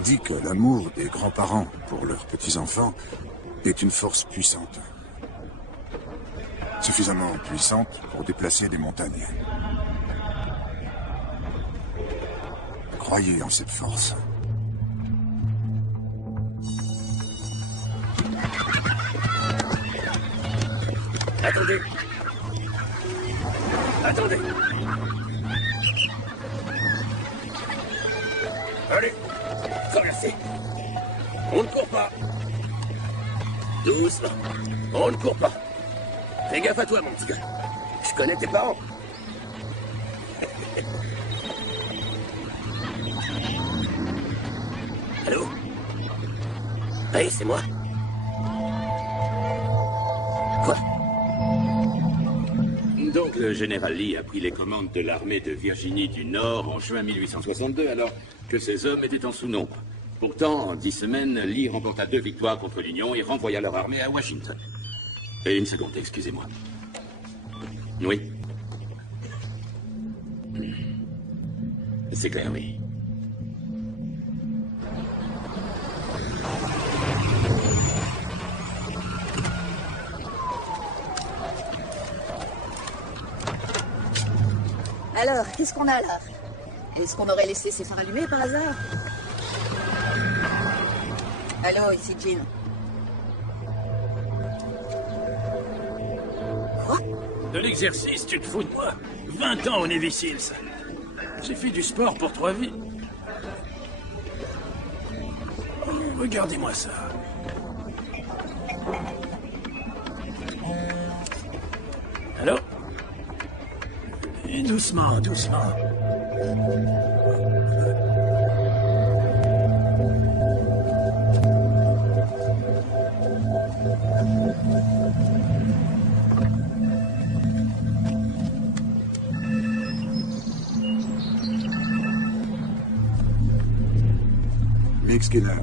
On dit que l'amour des grands-parents pour leurs petits-enfants est une force puissante. Suffisamment puissante pour déplacer des montagnes. Croyez en cette force. Attendez. Attendez. Allez, traversez. On ne court pas. Doucement. On ne court pas. Fais gaffe à toi, mon petit gars. Je connais tes parents. Allô? Oui, c'est moi. Quoi? Donc le général Lee a pris les commandes de l'armée de Virginie du Nord en juin 1862, alors que ses hommes étaient en sous-nombre. Pourtant, en 10 semaines, Lee remporta 2 victoires contre l'Union et renvoya leur armée à Washington. Et une seconde, excusez-moi. Oui. C'est clair, oui. Alors, qu'est-ce qu'on a là? Est-ce qu'on aurait laissé ces phares allumés par hasard? Allô, ici Jean. Quoi? De l'exercice, tu te fous de moi? 20 ans au Navy Seals. J'ai fait du sport pour 3 vies. Oh, regardez-moi ça. Allô? Et doucement, doucement. Mick Skinner.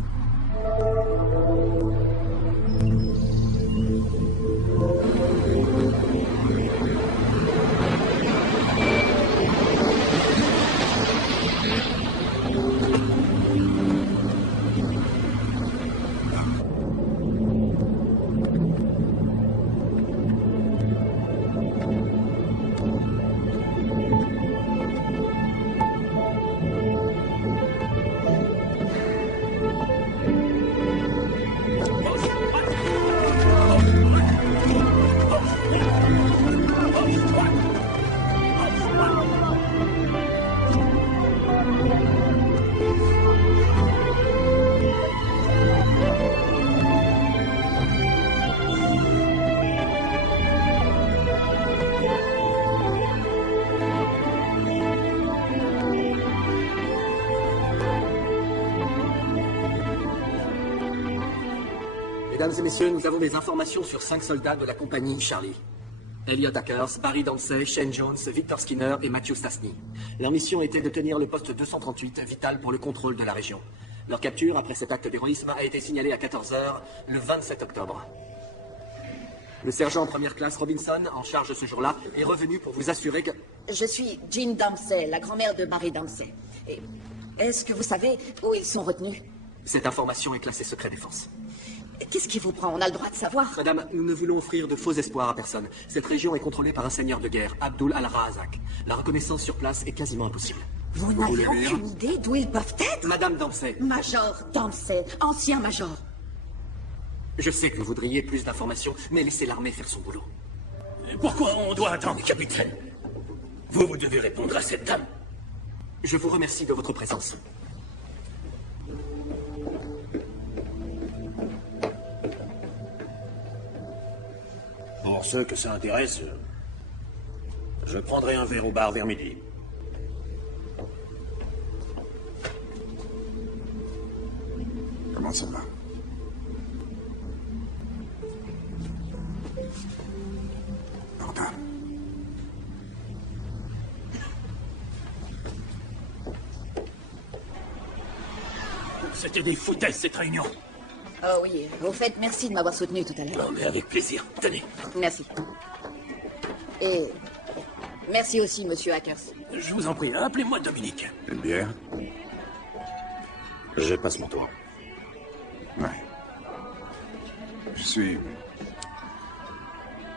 Mesdames et messieurs, nous avons des informations sur 5 soldats de la compagnie Charlie. Elliot Akers, Barry Dempsey, Shane Jones, Victor Skinner et Matthew Stastny. Leur mission était de tenir le poste 238, vital pour le contrôle de la région. Leur capture, après cet acte d'héroïsme, a été signalée à 14 h le 27 octobre. Le sergent en première classe Robinson, en charge ce jour-là, est revenu pour vous assurer que... Je suis Jean Dempsey, la grand-mère de Barry Dempsey. Et est-ce que vous savez où ils sont retenus? Cette information est classée secret défense. Qu'est-ce qui vous prend? On a le droit de savoir. Madame, nous ne voulons offrir de faux espoirs à personne. Cette région est contrôlée par un seigneur de guerre, Abdul al-Razak. La reconnaissance sur place est quasiment impossible. Vous n'avez aucune idée d'où ils peuvent être? Madame Dempsey. Major Dempsey, ancien major. Je sais que vous voudriez plus d'informations, mais laissez l'armée faire son boulot. Et pourquoi on doit attendre, capitaine? Vous devez répondre à cette dame. Je vous remercie de votre présence. Pour ceux que ça intéresse, je prendrai un verre au bar vers midi. Comment ça va? Norton. C'était des foutaises, cette réunion. Oh oui, au fait, merci de m'avoir soutenu tout à l'heure. Non, mais avec plaisir. Tenez. Merci. Et merci aussi, monsieur Akers. Je vous en prie, appelez-moi Dominique. Une bière? Je passe mon tour. Ouais. Je suis...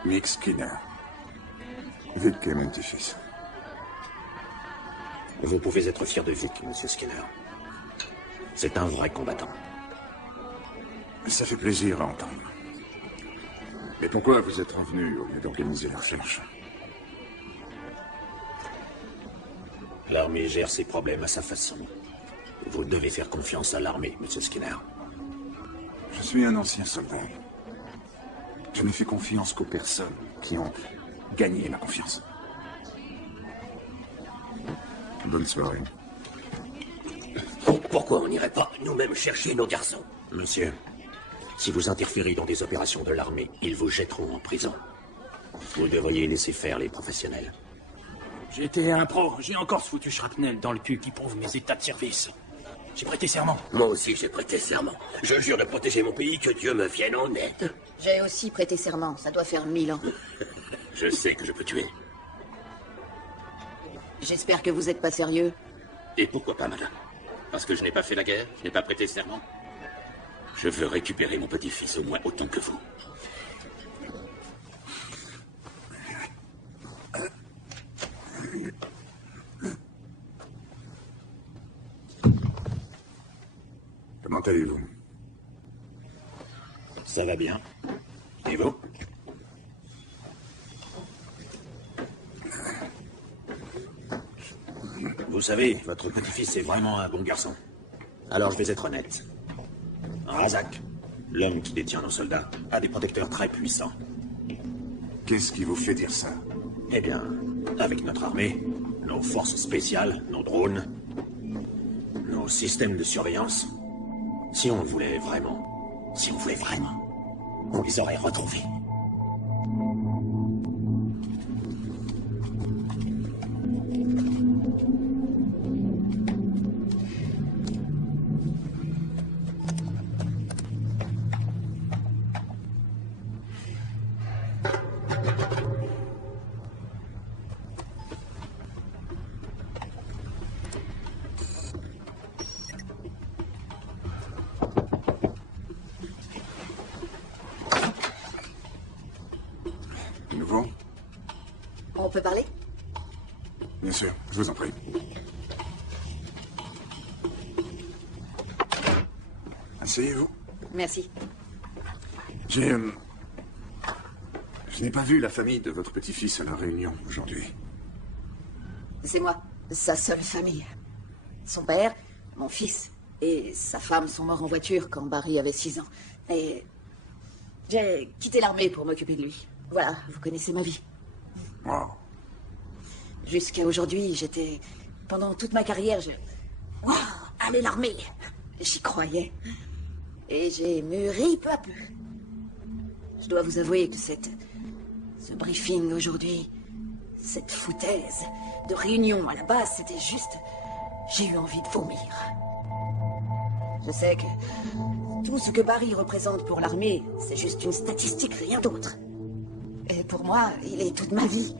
Mick Skinner. Vic est mon petit-fils. Vous pouvez être fier de Vic, monsieur Skinner. C'est un vrai combattant. Ça fait plaisir à entendre. Mais pourquoi vous êtes revenu au lieu d'organiser la recherche? L'armée gère ses problèmes à sa façon. Vous devez faire confiance à l'armée, monsieur Skinner. Je suis un ancien soldat. Je ne fais confiance qu'aux personnes qui ont gagné ma confiance. Bonne soirée. Pourquoi on n'irait pas nous-mêmes chercher nos garçons? Monsieur, si vous interférez dans des opérations de l'armée, ils vous jetteront en prison. Vous devriez laisser faire les professionnels. J'étais un pro, j'ai encore ce foutu shrapnel dans le cul qui prouve mes états de service. J'ai prêté serment. Moi aussi, j'ai prêté serment. Je jure de protéger mon pays, que Dieu me vienne en aide. J'ai aussi prêté serment, ça doit faire 1000 ans. Je sais que je peux tuer. J'espère que vous êtes pas sérieux. Et pourquoi pas, madame? Parce que je n'ai pas fait la guerre, je n'ai pas prêté serment. Je veux récupérer mon petit-fils au moins autant que vous. Comment allez-vous? Ça va bien. Et vous? Vous savez, votre petit-fils est vraiment un bon garçon. Alors je vais être honnête. Razak, l'homme qui détient nos soldats, a des protecteurs très puissants. Qu'est-ce qui vous fait dire ça? Eh bien, avec notre armée, nos forces spéciales, nos drones, nos systèmes de surveillance, si on voulait vraiment, on les aurait retrouvés. Nouveau? On peut parler? Bien sûr, je vous en prie. Asseyez-vous. Merci. Je n'ai pas vu la famille de votre petit-fils à la réunion aujourd'hui. C'est moi, sa seule famille. Son père, mon fils et sa femme sont morts en voiture quand Barry avait 6 ans. Et j'ai quitté l'armée pour m'occuper de lui. Voilà, vous connaissez ma vie. Wow. Jusqu'à aujourd'hui, j'étais... Pendant toute ma carrière, Waouh, allez l'armée! J'y croyais. Et j'ai mûri peu à peu. Je dois vous avouer que ce briefing aujourd'hui, cette foutaise de réunion à la base, c'était juste... J'ai eu envie de vomir. Je sais que tout ce que Barry représente pour l'armée, c'est juste une statistique, rien d'autre. Et pour moi, il est toute ma vie.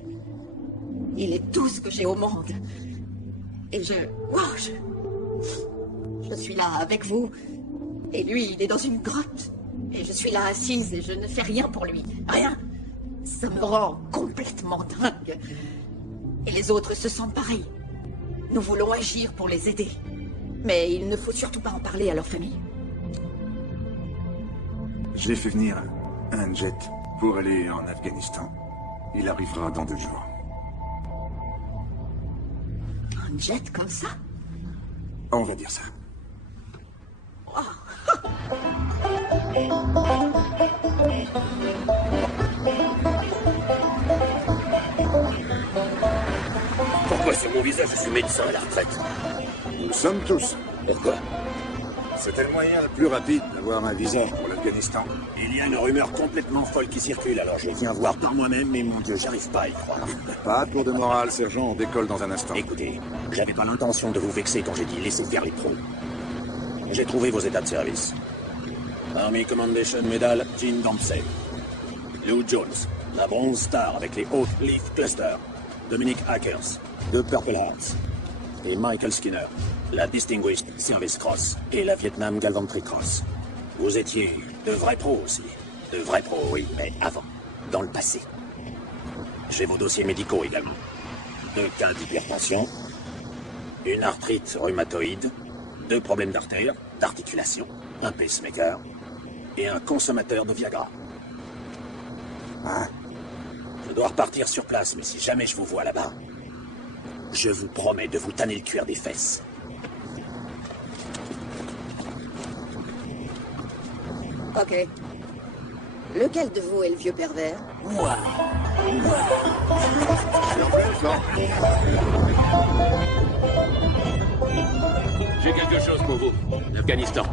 Il est tout ce que j'ai au monde. Et Wow, je suis là avec vous. Et lui, il est dans une grotte. Et je suis là assise et je ne fais rien pour lui. Rien. Ça me rend complètement dingue. Et les autres se sentent pareil. Nous voulons agir pour les aider. Mais il ne faut surtout pas en parler à leur famille. J'ai fait venir un jet pour aller en Afghanistan. Il arrivera dans 2 jours. Un jet comme ça? On va dire ça. Pourquoi sur mon visage je suis médecin à la retraite? Nous sommes tous. Pourquoi? C'était le moyen le plus rapide d'avoir un visa pour l'Afghanistan. Il y a une rumeur complètement folle qui circule, alors je viens voir par moi-même, mais mon Dieu, j'arrive pas à y croire. Pas de tour de morale, sergent, on décolle dans un instant. Écoutez, j'avais pas l'intention de vous vexer quand j'ai dit laissez faire les pros. J'ai trouvé vos états de service. Army Commendation Medal, Gene Dempsey. Lou Jones, la Bronze Star avec les Oak Leaf Cluster. Dominic Hackers, de Purple Hearts. et Michael Skinner, la Distinguished Service Cross et la Vietnam Gallantry Cross. Vous étiez de vrais pros aussi. De vrais pros, oui, mais avant, dans le passé. J'ai vos dossiers médicaux également. 2 cas d'hypertension, une arthrite rhumatoïde, 2 problèmes d'artère, d'articulation, un pacemaker et un consommateur de Viagra. Hein? Je dois repartir sur place, mais si jamais je vous vois là-bas, je vous promets de vous tanner le cuir des fesses. Ok. Lequel de vous est le vieux pervers? Moi. J'ai quelque chose pour vous. L'Afghanistan.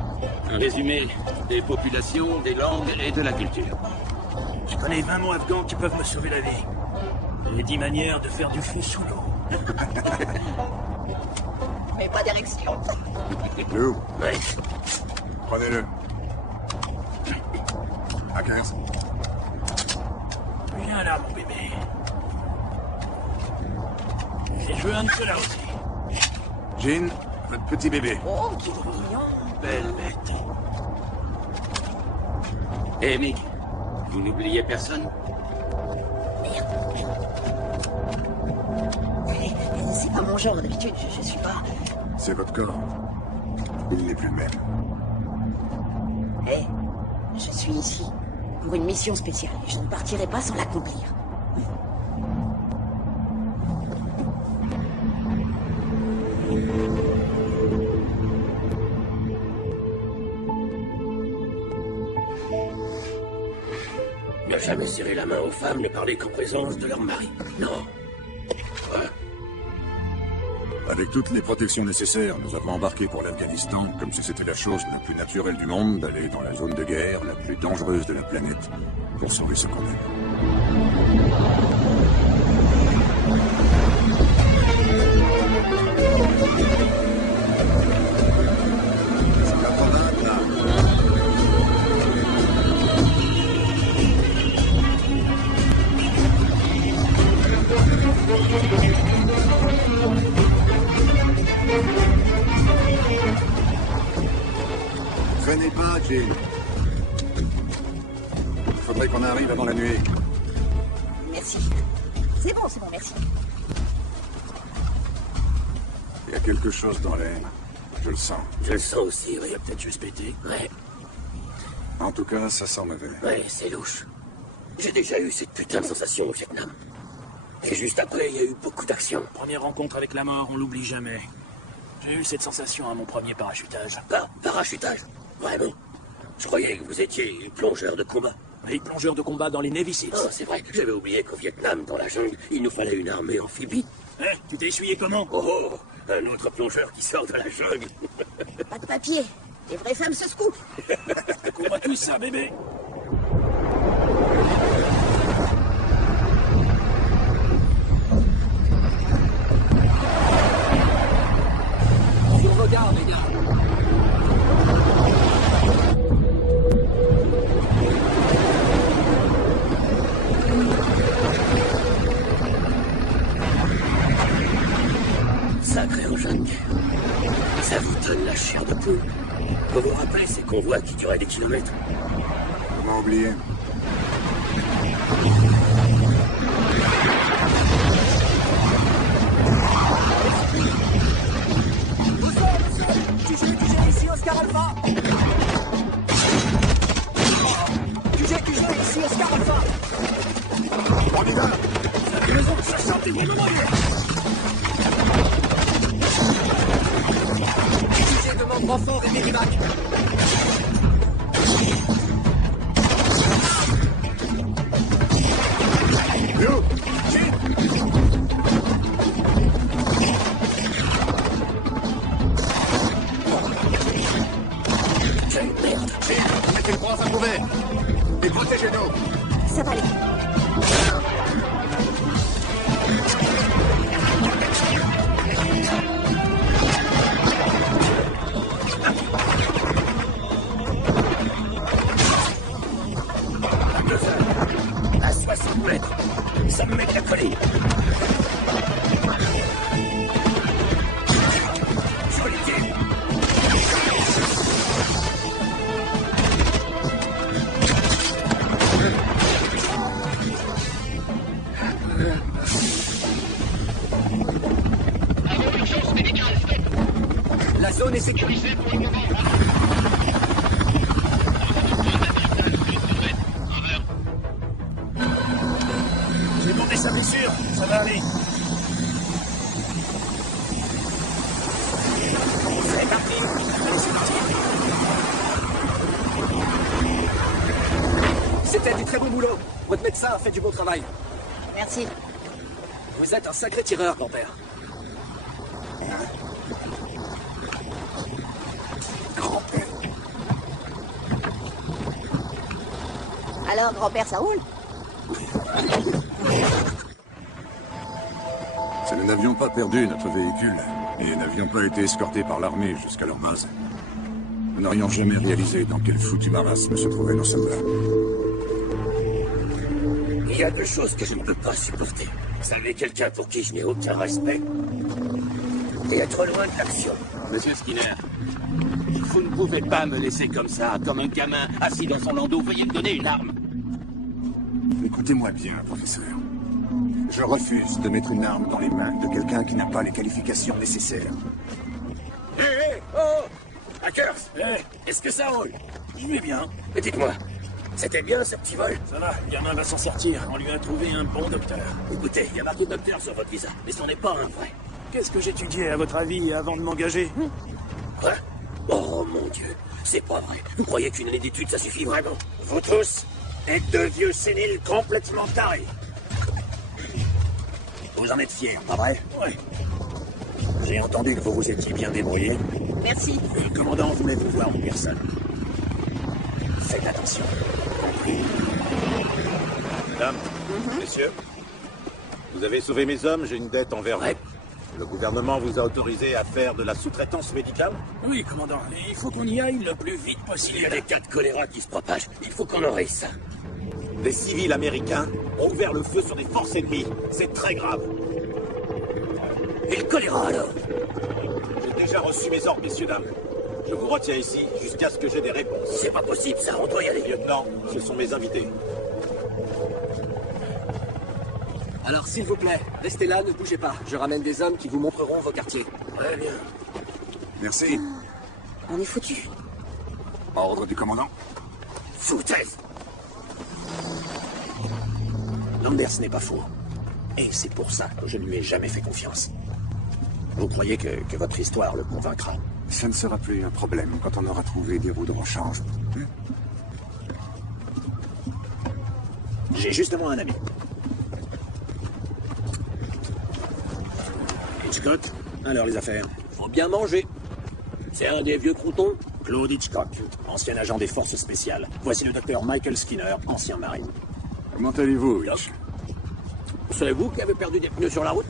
Un résumé des populations, des langues et de la culture. Je connais 20 mots afghans qui peuvent me sauver la vie. Et 10 manières de faire du feu sous l'eau. Mais pas d'érection. Lou, Ouais. prenez-le. Hackers, Viens là, mon bébé. Et je veux un de ceux-là aussi. Jean, votre petit bébé. Oh, qu'il est mignon. Belle bête. Et Mick, vous n'oubliez personne? C'est pas mon genre d'habitude, je suis pas... C'est votre corps. Il n'est plus le même. Hé, je suis ici pour une mission spéciale et je ne partirai pas sans l'accomplir. Ne jamais serrer la main aux femmes, ne parler qu'en présence de leur mari. Non. Avec toutes les protections nécessaires, nous avons embarqué pour l'Afghanistan comme si c'était la chose la plus naturelle du monde d'aller dans la zone de guerre la plus dangereuse de la planète pour sauver ce qu'on aime. Traînez pas, Jill. Il faudrait qu'on arrive avant la nuit. Merci. C'est bon, merci. Il y a quelque chose dans l'air. Je le sens. Je le sens aussi, oui. Il a peut-être juste pété. Ouais, En tout cas, ça sent mauvais. ouais, c'est louche. J'ai déjà eu cette putain de sensation au Vietnam. Et juste après, il y a eu beaucoup d'actions. Première rencontre avec la mort, on l'oublie jamais. J'ai eu cette sensation à mon premier parachutage. Parachutage? Vraiment? Je croyais que vous étiez plongeur de combat. Et plongeur de combat dans les Navy Seals. Oh, c'est vrai, j'avais oublié qu'au Vietnam, dans la jungle, il nous fallait une armée amphibie. Hein, tu t'es essuyé comment? Oh, un autre plongeur qui sort de la jungle. Pas de papier. Les vraies femmes se scoopent. Couvre tout ça, bébé. Sur vos gardes, les gars. Sacré engin de guerre. Ça vous donne la chair de poule. Vous vous rappelez ces convois qui duraient des kilomètres? Comment oublier? QG, ici Oscar Alpha. QG, ici Oscar Alpha. On y va! Ça sentait vraiment mauvais. QG demande renfort et Mérivac. Lou! Merde. Mettez le bras à couvert! Et protégez-nous! Ça va aller. À 60 mètres. Ça me met de la colline. J'ai monté sa blessure, ça va aller. C'est parti. Allez, c'est parti. C'était du très bon boulot. Votre médecin a fait du bon travail. Merci. Vous êtes un sacré tireur, grand-père. Grand-père. Alors, grand-père, ça roule? Si nous n'avions pas perdu notre véhicule et n'avions pas été escortés par l'armée jusqu'à leur base, nous n'aurions jamais réalisé dans quel foutu marasme se trouvaient nos soldats. Il y a deux choses que je ne peux pas supporter. Salver quelqu'un pour qui je n'ai aucun respect. Et être loin de l'action. Monsieur Skinner, vous ne pouvez pas me laisser comme ça, comme un gamin assis dans son landau. Veuillez me donner une arme. Écoutez-moi bien, professeur. Je refuse de mettre une arme dans les mains de quelqu'un qui n'a pas les qualifications nécessaires. Hé, hé, oh Hackers, est-ce que ça roule? Je vais bien. Mais dites-moi, c'était bien ce petit vol? Ça va, le gamin va s'en sortir. On lui a trouvé un bon docteur. Écoutez, il y a marqué docteur sur votre visa, mais ce n'est pas un vrai. Qu'est-ce que j'étudiais, à votre avis, avant de m'engager? Quoi? Oh mon Dieu, c'est pas vrai. Vous croyez qu'une année d'études, ça suffit vraiment? Vous tous êtes deux vieux séniles complètement tarés. Vous en êtes fiers, pas vrai? Ouais. J'ai entendu que vous vous étiez bien débrouillés. Merci. Le commandant voulait vous voir en personne. Faites attention. Compris. Mesdames, messieurs, vous avez sauvé mes hommes, j'ai une dette envers vous. Ouais. Le gouvernement vous a autorisé à faire de la sous-traitance médicale? Oui, commandant. Il faut qu'on y aille le plus vite Il y a possible. des cas de choléra qui se propagent. Il faut qu'on enraye ça. Des civils américains ont ouvert le feu sur des forces ennemies. C'est très grave. Et le choléra alors? J'ai déjà reçu mes ordres, messieurs, dames. Je vous retiens ici jusqu'à ce que j'ai des réponses. C'est pas possible, ça, on doit y aller. Lieutenant, ce sont mes invités. Alors, s'il vous plaît, restez là, ne bougez pas. Je ramène des hommes qui vous montreront vos quartiers. Très bien. Merci. On est foutus. Ordre du commandant. Foutaise! Landers n'est pas fou. Et c'est pour ça que je ne lui ai jamais fait confiance. Vous croyez que votre histoire le convaincra? Ça ne sera plus un problème quand on aura trouvé des roues de rechange. J'ai justement un ami. Hitchcock, alors les affaires? Faut bien manger. C'est un des vieux croutons. Claude Hitchcock, ancien agent des forces spéciales. Voici le docteur Michael Skinner, ancien marine. Comment allez-vous, Hitch? C'est vous qui avez perdu des pneus sur la route?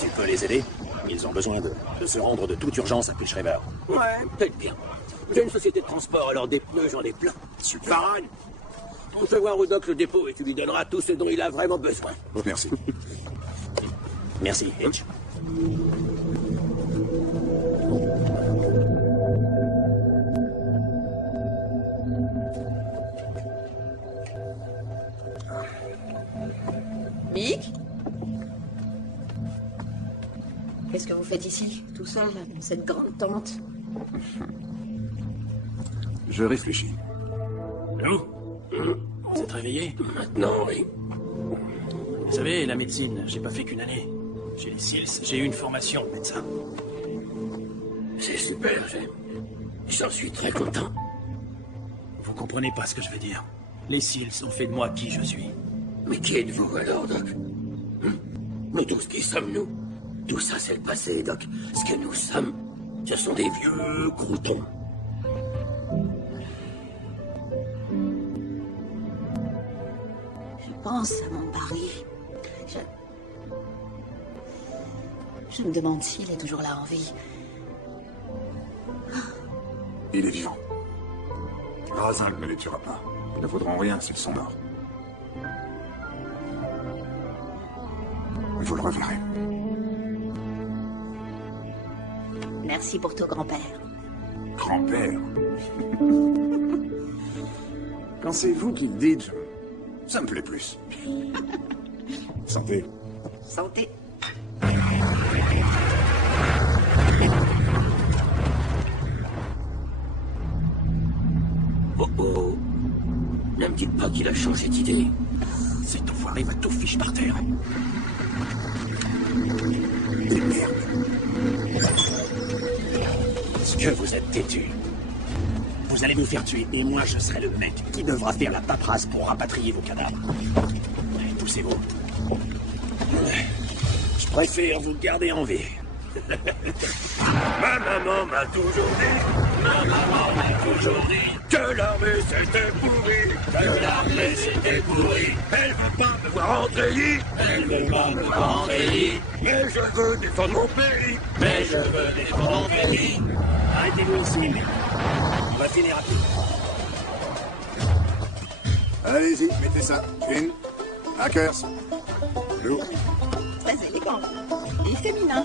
Tu peux les aider? Ils ont besoin de se rendre de toute urgence à Pitch River. Ouais, peut-être bien. J'ai une société de transport, alors des pneus, j'en ai plein. Super. Baron, on te voir au doc le dépôt et tu lui donneras tout ce dont il a vraiment besoin. Merci. Merci, Hitch. Mick? Qu'est-ce que vous faites ici, tout seul, dans cette grande tente? Je réfléchis. Lou? Vous êtes réveillé? Maintenant, oui. Vous savez, la médecine, j'ai pas fait qu'une année. J'ai les SEALs, j'ai eu une formation de médecin. C'est super, j'en suis très content. Vous comprenez pas ce que je veux dire. Les SEALs ont fait de moi qui je suis. Mais qui êtes-vous alors, Doc? Nous tous, qui sommes-nous? Tout ça, c'est le passé, Doc. Ce que nous sommes, ce sont des vieux croutons. Je pense à mon Barry. Je me demande s'il est toujours là en vie. Il est vivant. Razing ne les tuera pas. Ils ne vaudront rien s'ils sont morts. Vous le reverrez. Merci pour tout, grand-père. Grand-père. Quand c'est vous qui le dites, ça me plaît plus. Santé. Santé. Oh oh. Ne me dites pas qu'il a changé d'idée. Cet enfoiré va tout fiche par terre. Et merde. Est-ce que vous êtes têtu? Vous allez vous faire tuer, et moi je serai le mec qui devra faire la paperasse pour rapatrier vos cadavres. Poussez-vous. Je préfère vous garder en vie. Ma maman m'a toujours dit que l'armée c'était pourri, que l'armée c'était pourri. Elle veut pas me voir entrer, elle veut pas me voir entrer. Mais je veux défendre mon pays, mais je veux défendre mon pays. Arrêtez-vous ici, on va finir rapide. Allez-y, mettez ça. Finn. Hackers. Lou. Très élégant. Et féminin.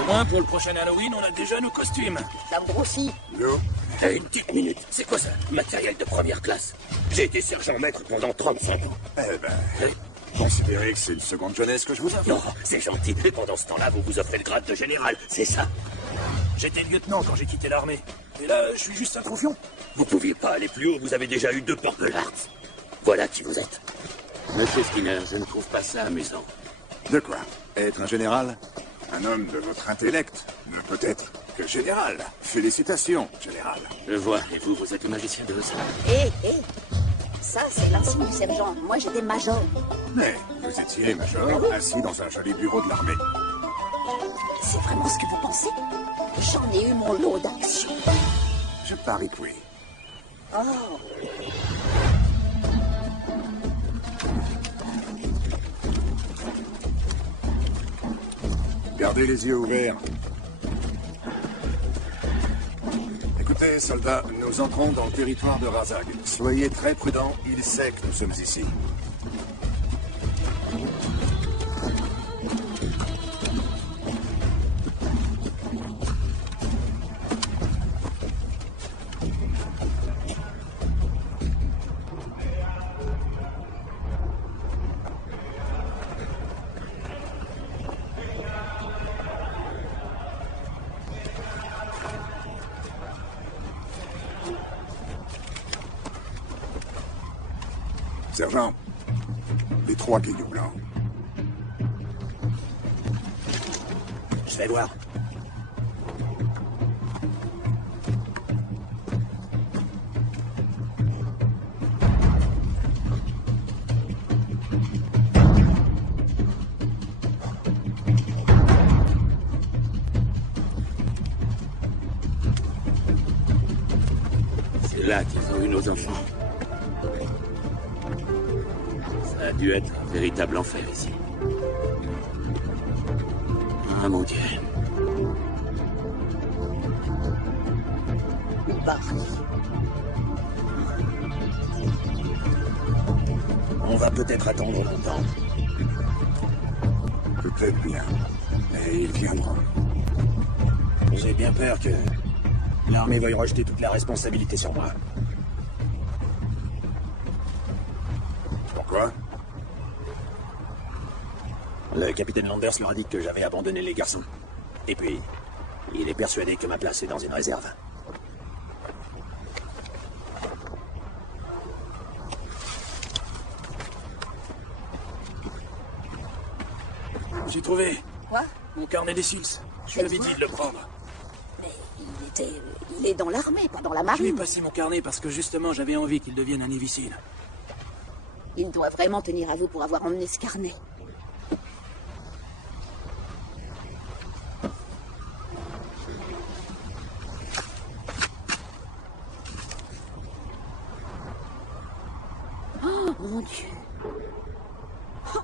Au moins, pour le prochain Halloween, on a déjà nos costumes. Ça me grossit. Lou. Une petite minute, c'est quoi ça? Matériel de première classe. J'ai été sergent-maître pendant 35 ans. Eh ben, considérez que c'est une seconde jeunesse que je vous offre. Non, c'est gentil. Et pendant ce temps-là, vous vous offrez le grade de général, c'est ça? J'étais lieutenant quand j'ai quitté l'armée. Et là, je suis juste un troufion. Vous pouviez pas aller plus haut, vous avez déjà eu 2 Purple Hearts. Voilà qui vous êtes. Monsieur Skinner, je ne trouve pas ça amusant. De quoi? Être un général? Un homme de votre intellect ne peut être que général. Félicitations, général. Je vois, et vous, vous êtes magicien de ça. Ça, c'est l'insigne du sergent. Moi, j'étais major. Mais vous étiez, major, assis dans un joli bureau de l'armée. C'est vraiment ce que vous pensez? J'en ai eu mon lot d'actions. Je parie que oui. Oh. Gardez les yeux ouverts. Écoutez, soldats, nous entrons dans le territoire de Razag. Soyez très prudents, il sait que nous sommes ici. Sergent, les 3 cailloux blancs. Je vais voir. C'est là qu'ils ont eu nos enfants. Ça a dû être un véritable enfer ici. Ah mon Dieu. Barry. On va peut-être attendre longtemps. Peut-être bien. Mais il viendra. J'ai bien peur que l'armée veuille rejeter toute la responsabilité sur moi. Pourquoi? Le capitaine Landers leur a dit que j'avais abandonné les garçons. Et puis, il est persuadé que ma place est dans une réserve. J'ai trouvé Quoi? mon carnet des SEALs. Je lui avais dit de le prendre. Mais il est dans l'armée, pas dans la Je lui ai marine. passé mon carnet parce que justement, j'avais envie qu'il devienne un Navy SEAL. Il doit vraiment tenir à vous pour avoir emmené ce carnet. Oh, mon Dieu. Oh.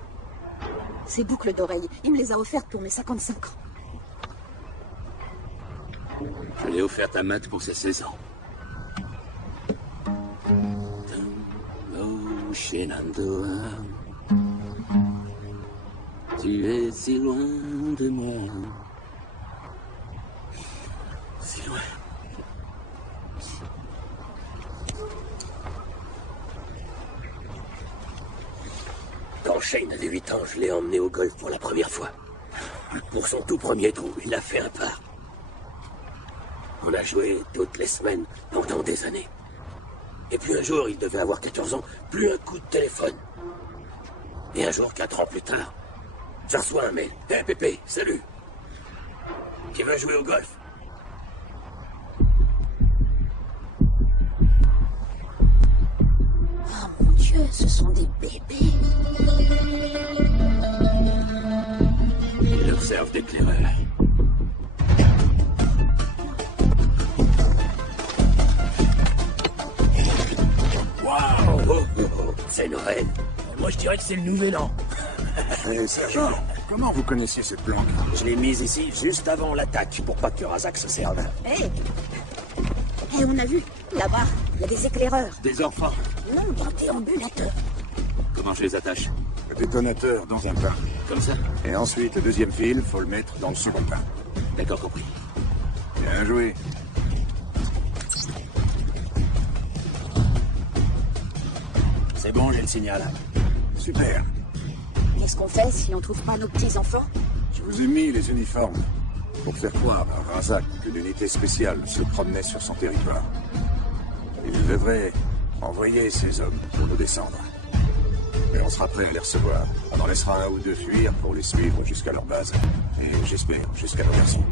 Ces boucles d'oreilles, il me les a offertes pour mes 55 ans. Je l'ai offerte à Matt pour ses 16 ans. Oh, Shenandoah, tu es si loin de moi. Si loin. Quand Shane avait 8 ans, je l'ai emmené au golf pour la première fois. Pour son tout premier trou, il a fait un par. On a joué toutes les semaines pendant des années. Et puis un jour, il devait avoir 14 ans, plus un coup de téléphone. Et un jour, 4 ans plus tard, je reçois un mail. Hé Pépé, salut. Qui veut jouer au golf? Oh mon Dieu, ce sont des bébés. Ils leur servent d'éclaireur. Waouh, oh, oh, oh, c'est Noël. Moi, je dirais que c'est le nouvel an. Eh, sergent, comment vous connaissiez cette planque? Je l'ai mise ici juste avant l'attaque pour pas que Razak se serve. Hé on a vu, là-bas, il y a des éclaireurs. Des enfants. Non, dans déambulateur. Comment je les attache? Le détonateur dans un pain. Comme ça? Et ensuite, le deuxième fil, faut le mettre dans le second pain. D'accord, compris. Bien joué. C'est bon, j'ai le signal. Super. Qu'est-ce qu'on fait si on trouve pas nos petits-enfants? Je vous ai mis les uniformes pour faire croire à Razak que l'unité spéciale se promenait sur son territoire. Il devrait envoyer ses hommes pour nous descendre. Et on sera prêt à les recevoir. On en laissera un ou deux fuir pour les suivre jusqu'à leur base. Et j'espère jusqu'à nos garçons.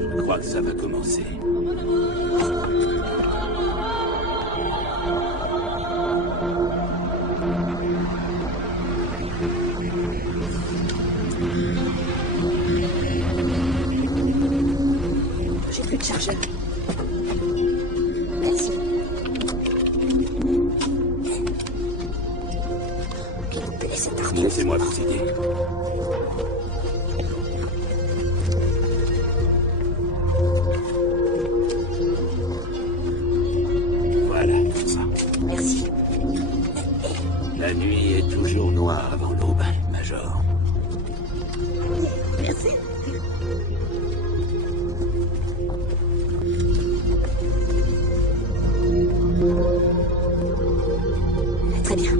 Je crois que ça va commencer. J'ai plus de chargeur. Merci. Ok, vous pouvez laisser partir. Laissez-moi vous aider. Voilà, c'est ça. Merci. La nuit est toujours noire avant l'aube, Major. Merci. Très bien.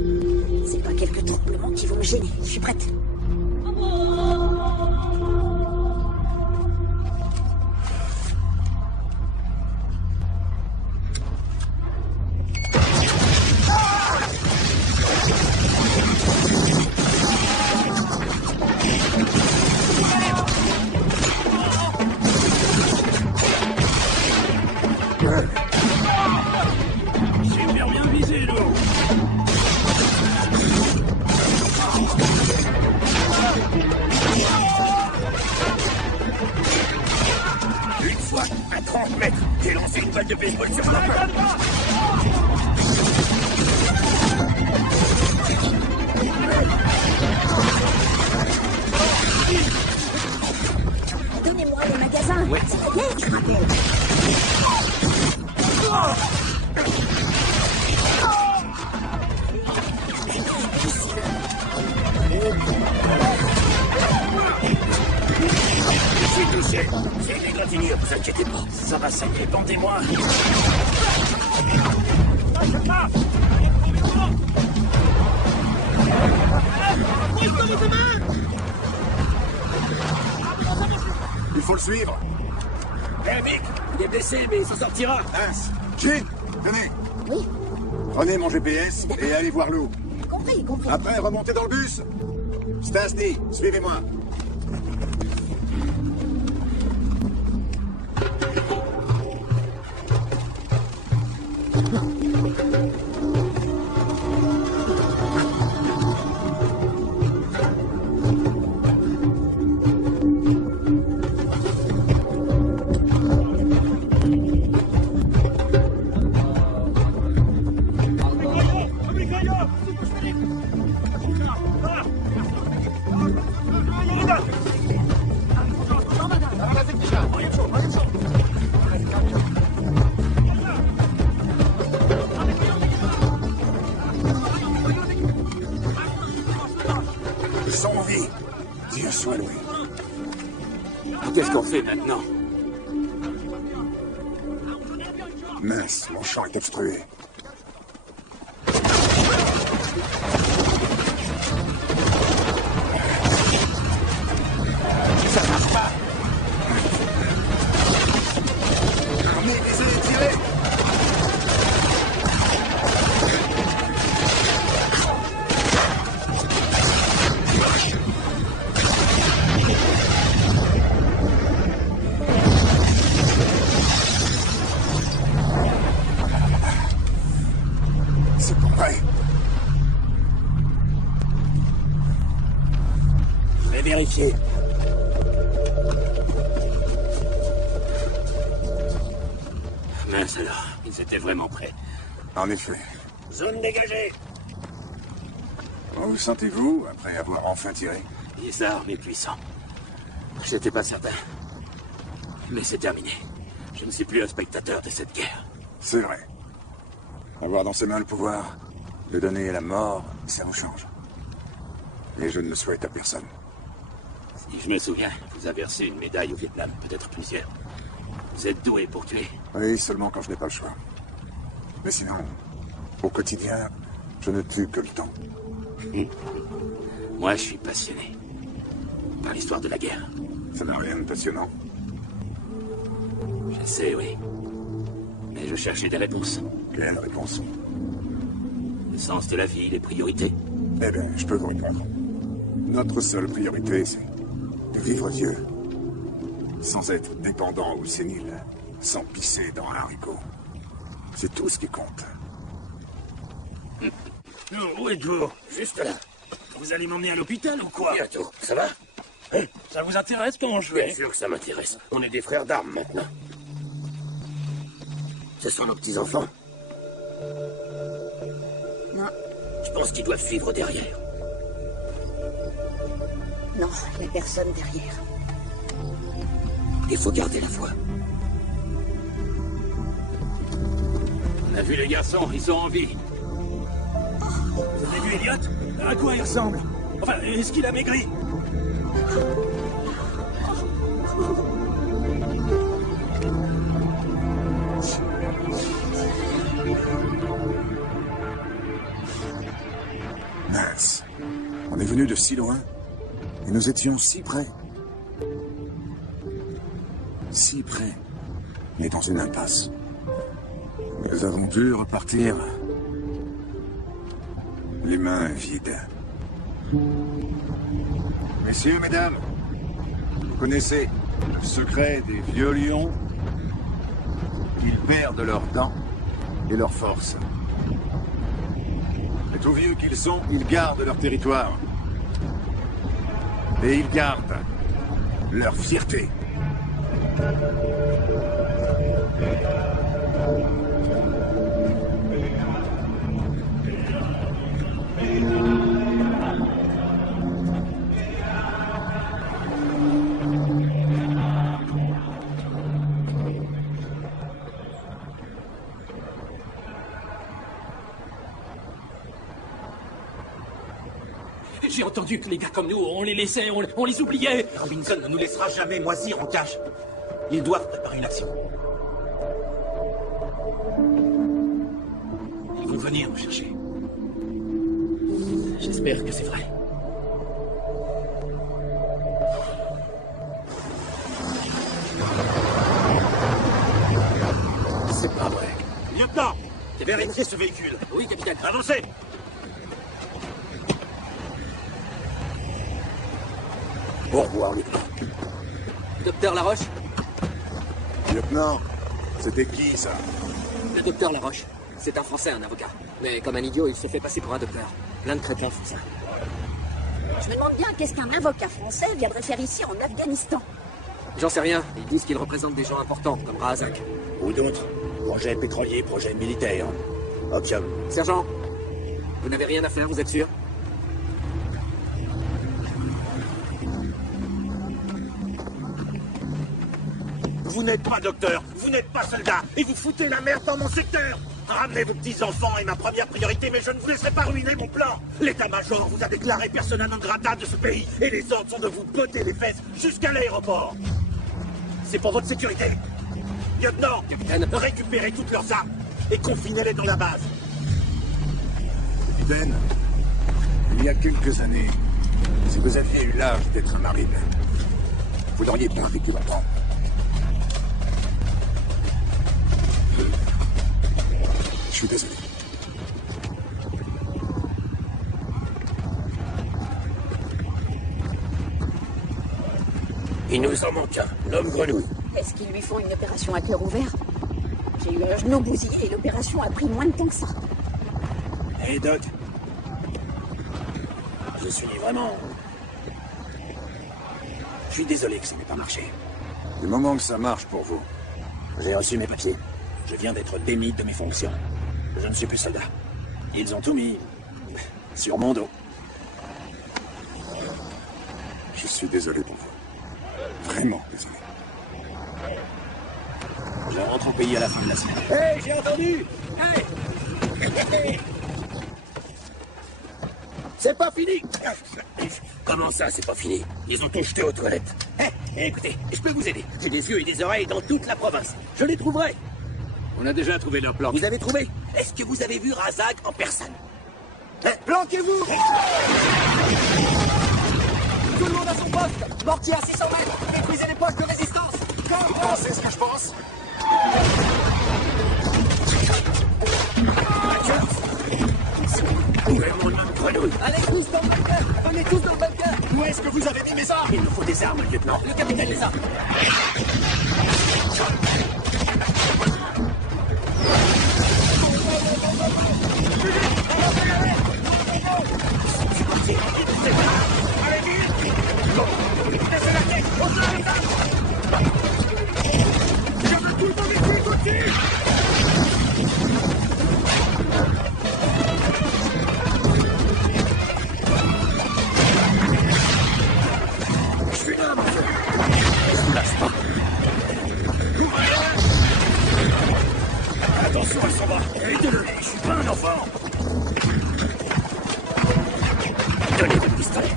C'est pas quelques tremblements qui vont me gêner. Je suis prête. Super bien visé, nous. Une fois, à 30 mètres, j'ai lancé une balle de baseball sur la main. Donnez-moi les magasins. Ouais. C'est la guerre, je rappelle. Je suis touché. C'est une égratignure, vous inquiétez pas. Ça va saigner, pendez-moi. Il faut le suivre. Hé Mick, il est blessé, mais il s'en sortira. Mince. Jean, venez. Oui, Prenez mon GPS et allez voir l'eau. compris, compris. Après, remontez dans le bus. Stasny, suivez-moi. Ils sont en vie. Dieu soit loué. Qu'est-ce qu'on fait maintenant? Mince, mon champ est obstrué. Ça marche pas. officier. Mince alors, ils étaient vraiment prêts. En effet. Zone dégagée. Comment vous sentez-vous après avoir enfin tiré? Bizarre mais puissant. J'étais pas certain. Mais c'est terminé. Je ne suis plus un spectateur de cette guerre. C'est vrai. Avoir dans ses mains le pouvoir, le donner à la mort, ça vous change. Et je ne le souhaite à personne. Si je me souviens, vous avez reçu une médaille au Vietnam, peut-être plusieurs. Vous êtes doué pour tuer. Oui, seulement quand je n'ai pas le choix. Mais sinon, au quotidien, je ne tue que le temps. Moi, je suis passionné par l'histoire de la guerre. Ça n'a rien de passionnant. Je sais, oui. Mais je cherchais des réponses. Quelle réponse? Le sens de la vie, les priorités. Eh bien, je peux vous répondre. Notre seule priorité, c'est de vivre Dieu. Sans être dépendant ou sénile. Sans pisser dans un haricot. C'est tout ce qui compte. Où êtes-vous? Juste là. Vous allez m'emmener à l'hôpital ou quoi? Bientôt. Ça va? Ça vous intéresse comment je Bien vais? sûr que ça m'intéresse. On est des frères d'armes maintenant. Ce sont nos petits-enfants. Non, Je pense qu'ils doivent suivre derrière. non, il n'y a personne derrière. Il faut garder la foi. On a vu les garçons, ils sont en vie. Vous avez vu Elliot? À quoi il ressemble? Enfin, est-ce qu'il a maigri? Mince. On est venu de si loin. Et nous étions si près. Si près. Mais dans une impasse. Nous avons dû repartir les mains vides. Messieurs, mesdames, vous connaissez le secret des vieux lions? Ils perdent leurs dents et leur force. Et tout vieux qu'ils sont, ils gardent leur territoire. Et ils gardent leur fierté. J'ai entendu que les gars comme nous, on les laissait, on les oubliait. Robinson ne nous laissera jamais moisir en cage. Ils doivent préparer une action. Ils vont venir nous chercher. J'espère que c'est vrai. C'est pas vrai. Lieutenant, vérifiez ce véhicule. Oui, capitaine. Avancez. Au revoir, lieutenant. Docteur Laroche? Lieutenant, c'était qui, ça? Le docteur Laroche. C'est un Français, un avocat. Mais comme un idiot, il s'est fait passer pour un docteur. Plein de crétins font ça. Je me demande bien qu'est-ce qu'un avocat français viendrait faire ici en Afghanistan. J'en sais rien. Ils disent qu'ils représentent des gens importants, comme Razak. Ou d'autres. Projet pétrolier, projet militaire. Opium. Sergent, vous n'avez rien à faire, vous êtes sûr? Vous n'êtes pas docteur, vous n'êtes pas soldat, et vous foutez la merde dans mon secteur. Ramenez vos petits-enfants est ma première priorité, mais je ne vous laisserai pas ruiner mon plan. L'état-major vous a déclaré persona non grata de ce pays, et les ordres sont de vous botter les fesses jusqu'à l'aéroport. C'est pour votre sécurité. Lieutenant, Capitaine. récupérez toutes leurs armes et confinez-les dans la base. Capitaine, il y a quelques années, si vous aviez eu l'âge d'être un marine, vous n'auriez pas vécu longtemps. Je suis désolé. Il nous en manque un, l'homme grenouille. Est-ce qu'ils lui font une opération à cœur ouvert? J'ai eu un genou bousillé et l'opération a pris moins de temps que ça. Hé, Doc. Je suis vraiment suis désolé que ça n'ait pas marché. Du moment que ça marche pour vous. J'ai reçu mes papiers. Je viens d'être démis de mes fonctions. Je ne suis plus soldat. Ils ont tout mis sur mon dos. Je suis désolé pour vous. Vraiment désolé. Je rentre au pays à la fin de la semaine. Hé, j'ai entendu. Hey. C'est pas fini. Comment ça, c'est pas fini? Ils ont tout jeté aux toilettes. Écoutez, je peux vous aider. J'ai des yeux et des oreilles dans toute la province. Je les trouverai. On a déjà trouvé leur plan. Vous avez trouvé? Est-ce que vous avez vu Razag en personne? Planquez-vous! Tout le monde à son poste! Mortier à 600 mètres! Détruisez les poches de résistance! C'est ce que je pense. Gouvernement de même grenouille. Allez tous dans le bunker! Venez tous dans le bunker! Où est-ce que vous avez mis mes armes? Il nous faut des armes, lieutenant. Le capitaine les a! Attention à son bras. Aidez-le. Je suis pas un enfant. Donnez votre pistolet.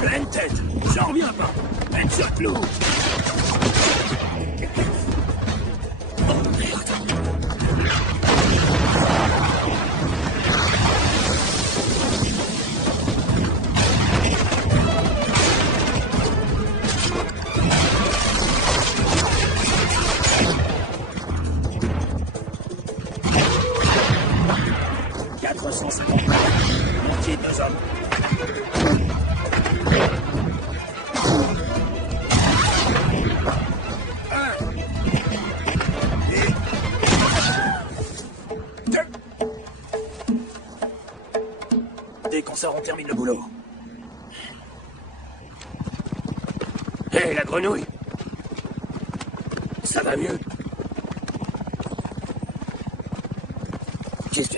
Pleine tête. J'en reviens pas. Headshot lourd. Oh merde. Moitié de 2 hommes. Dès qu'on sort, on termine le boulot. Hé, la grenouille! Ça va mieux? Qu'est-ce que...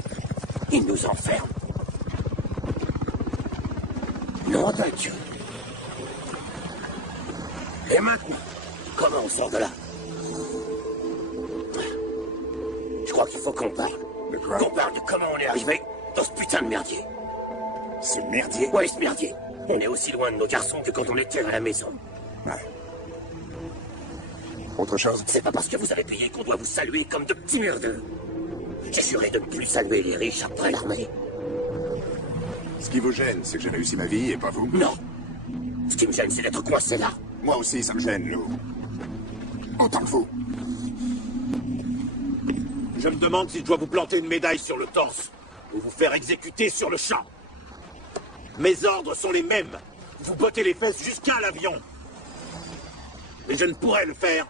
Il nous enferme. Nom de Dieu. Et maintenant, comment on sort de là? Je crois qu'il faut qu'on parle. De quoi? Qu'on parle de comment on est arrivé dans ce putain de merdier. C'est merdier. Ouais, ce merdier. On est aussi loin de nos garçons que quand on était à la maison. Ouais. Autre chose? C'est pas parce que vous avez payé qu'on doit vous saluer comme de petits merdeux. J'ai juré de ne plus saluer les riches après l'armée. Ce qui vous gêne, c'est que j'ai réussi ma vie et pas vous? Non. Ce qui me gêne, c'est d'être coincé là. Moi aussi, ça me gêne, Lou. Autant que vous. Je me demande si je dois vous planter une médaille sur le torse ou vous faire exécuter sur le champ. Mes ordres sont les mêmes. Vous bottez les fesses jusqu'à l'avion. Mais je ne pourrai le faire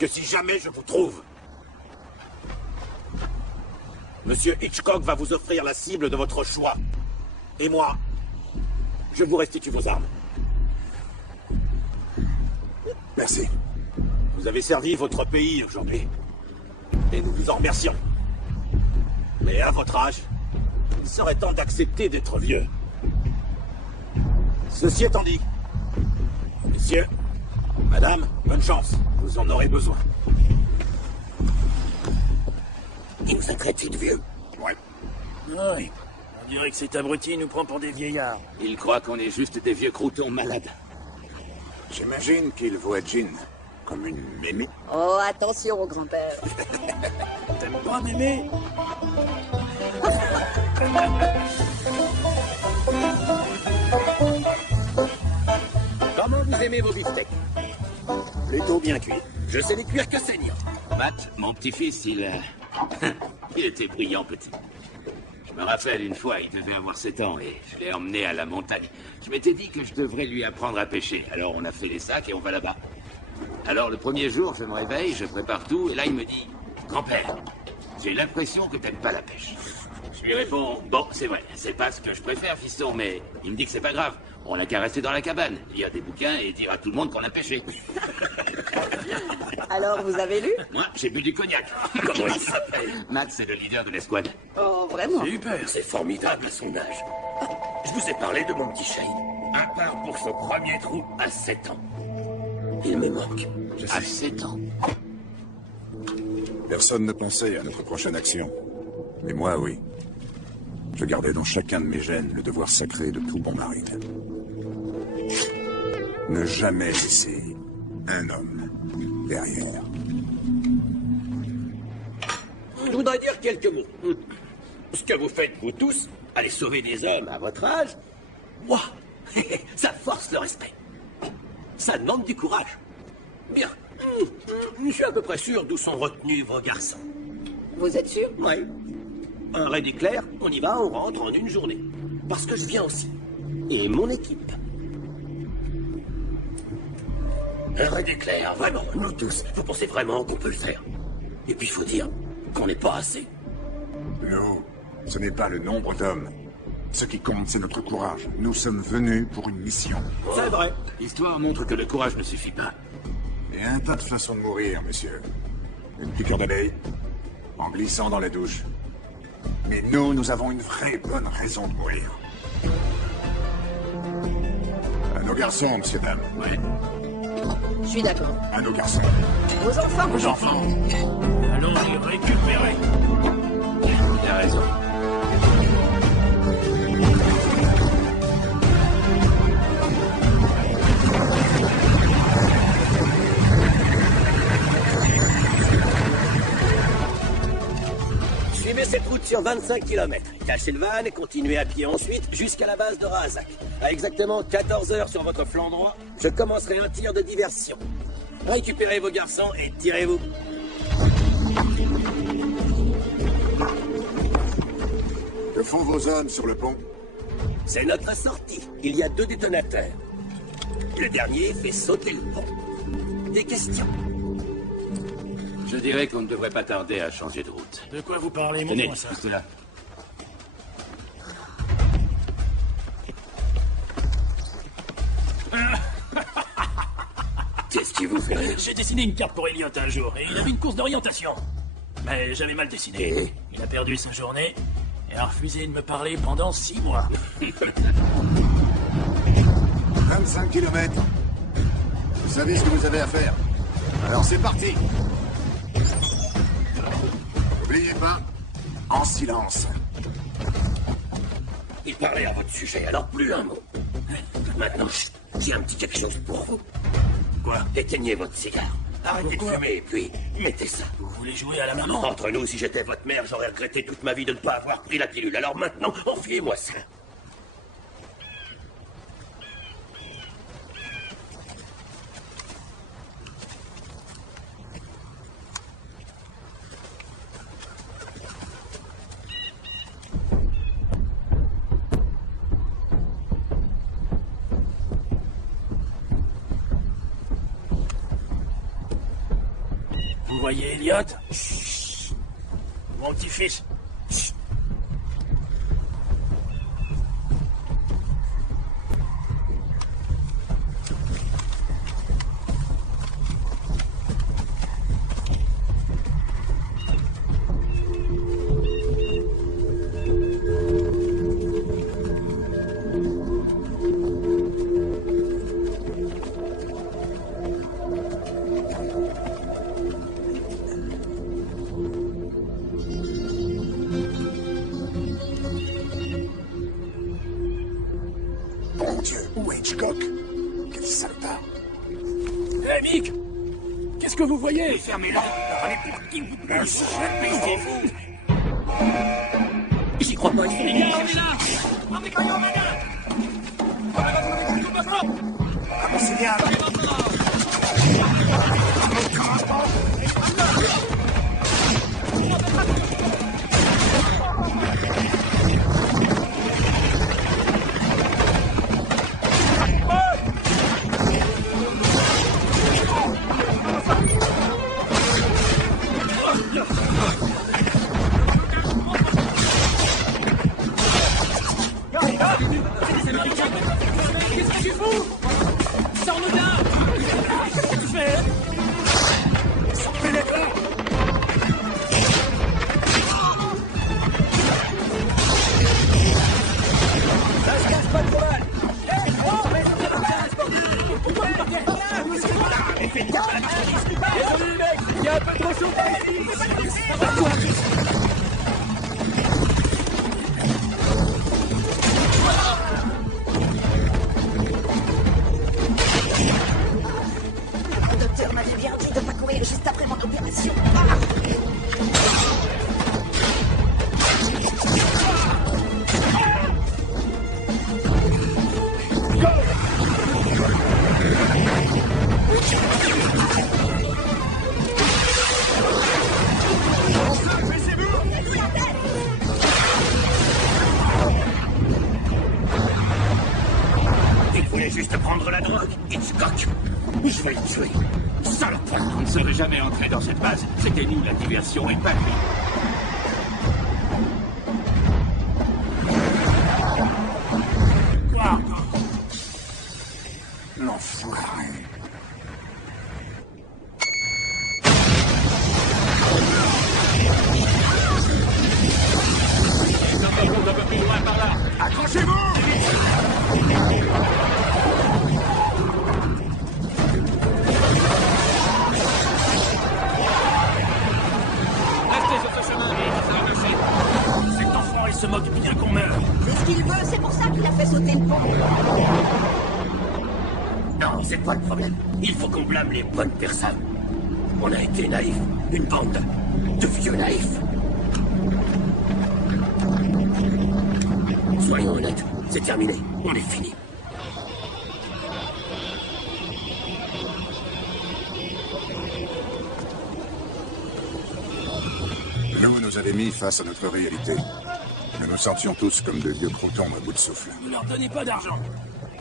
que si jamais je vous trouve. Monsieur Hitchcock va vous offrir la cible de votre choix. Et moi, je vous restitue vos armes. Merci. Vous avez servi votre pays aujourd'hui. Et nous vous en remercions. Mais à votre âge, il serait temps d'accepter d'être vieux. Ceci étant dit, messieurs, madame, bonne chance. Vous en aurez besoin. Il nous a traités de vieux. Ouais. Oui. On dirait que cet abruti nous prend pour des vieillards. Il croit qu'on est juste des vieux croutons malades. J'imagine qu'il voit Jean comme une mémé. Oh, attention, grand-père. T'aimes pas m'aimer? Comment vous aimez vos beefsteaks? Plutôt bien cuit. Je sais les cuire que saignant. Matt, mon petit-fils, il était brillant petit. Je me rappelle une fois, il devait avoir 7 ans et je l'ai emmené à la montagne. Je m'étais dit que je devrais lui apprendre à pêcher. Alors on a fait les sacs et on va là-bas. Alors le premier jour, je me réveille, je prépare tout et là il me dit « Grand-père, j'ai l'impression que t'aimes pas la pêche. » Je lui réponds, bon, c'est vrai, c'est pas ce que je préfère, fiston, mais il me dit que c'est pas grave. On n'a qu'à rester dans la cabane, lire des bouquins et dire à tout le monde qu'on a pêché. Alors, vous avez lu? Moi, j'ai bu du cognac. Comment il s'appelle? Matt, c'est le leader de l'escouade. Oh, vraiment? Super, c'est formidable à son âge. Ah, je vous ai parlé de mon petit Shane. Un part pour son premier trou à 7 ans. Il me manque. À 7 ans. Personne ne pensait à notre prochaine action. Mais moi, oui. Je gardais dans chacun de mes gènes le devoir sacré de tout bon marine. Ne jamais laisser un homme derrière. Je voudrais dire quelques mots. Ce que vous faites, vous tous, aller sauver des hommes à votre âge, moi, ça force le respect. Ça demande du courage. Bien. Je suis à peu près sûr d'où sont retenus vos garçons. Vous êtes sûr? Oui. Un raid éclair, on y va, on rentre en une journée. Parce que je viens aussi. Et mon équipe. Un raid éclair, vraiment, nous tous. Vous pensez vraiment qu'on peut le faire? Et puis il faut dire qu'on n'est pas assez. Nous, ce n'est pas le nombre d'hommes. Ce qui compte, c'est notre courage. Nous sommes venus pour une mission. C'est vrai. L'histoire montre que le courage ne suffit pas. Il y a un tas de façons de mourir, monsieur. Une piqûre d'abeille, en glissant dans la douche. Mais nous avons une vraie bonne raison de mourir. À nos garçons, monsieur, dame. Ouais. Je suis d'accord. À nos garçons. Vos enfants? Vos enfants. Allons les récupérer. Il a raison. Suivez cette route sur 25 km. Cachez le van et continuez à pied ensuite jusqu'à la base de Razak. À exactement 14 heures sur votre flanc droit, je commencerai un tir de diversion. Récupérez vos garçons et tirez-vous. Que font vos hommes sur le pont? C'est notre sortie. Il y a 2 détonateurs. Le dernier fait sauter le pont. Des questions? Je dirais qu'on ne devrait pas tarder à changer de route. De quoi vous parlez, Tenez, montre-moi ça. cela. Qu'est-ce qui vous fait rire? J'ai dessiné une carte pour Elliot un jour, et il avait une course d'orientation. Mais j'avais mal dessiné. Et Il a perdu sa journée, et a refusé de me parler pendant 6 mois. 25 kilomètres. Vous savez ce que vous avez à faire. Alors c'est parti. N'oubliez pas, en silence. il parlait à votre sujet, alors plus un mot. Maintenant, chut, j'ai un petit quelque chose pour vous. Quoi? Éteignez votre cigare. Arrêtez de fumer et puis mettez ça. Vous voulez jouer à la maman? Entre nous, si j'étais votre mère, j'aurais regretté toute ma vie de ne pas avoir pris la pilule. Alors maintenant, enfiez-moi ça. Vous voyez Elliot? Chut. Mon petit-fils. Chut. Mon Dieu, où est Hitchcock? Quel salopard. Hé, Mick! Qu'est-ce que vous voyez? Fermez-la. Allez, pour qui vous baissez-vous. J'y crois pas, il faut les gars. C'est bien. Qu'est-ce que tu fous? Sors-nous de là! Qu'est-ce que tu fais? Sortez-les de là! Ça se casse pas de poil. Désolé, mec, il y a un peu trop chaud ici. Le docteur m'avait bien dit de pas courir juste après mon opération. Il voulait juste prendre la drogue, Hitchcock. Je vais le tuer. Salopard. On ne serait jamais entré dans cette base. C'était nous la diversion et pas lui. Quoi? L'enfoiré. On va un peu plus loin par là. Restez sur ce chemin, vite, ça va marcher. Cet enfant, il se moque bien qu'on meure. C'est ce qu'il veut, c'est pour ça qu'il a fait sauter le pont. Non, c'est pas le problème. Il faut qu'on blâme les bonnes personnes. On a été naïfs. Une bande de vieux naïfs. Soyons honnêtes, c'est terminé. On est fini. Nous nous avait mis face à notre réalité. Nous nous sentions tous comme de vieux croutons à bout de souffle. Ne leur donnez pas d'argent.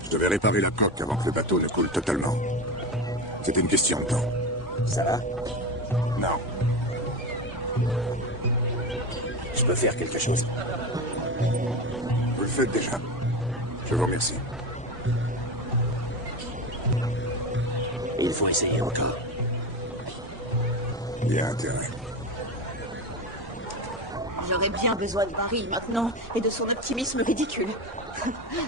Je devais réparer la coque avant que le bateau ne coule totalement. C'était une question de temps. Ça va? Non. Je peux faire quelque chose. Vous le faites déjà. Je vous remercie. Il faut essayer encore. Il y a intérêt. J'aurais bien besoin de Barry maintenant et de son optimisme ridicule.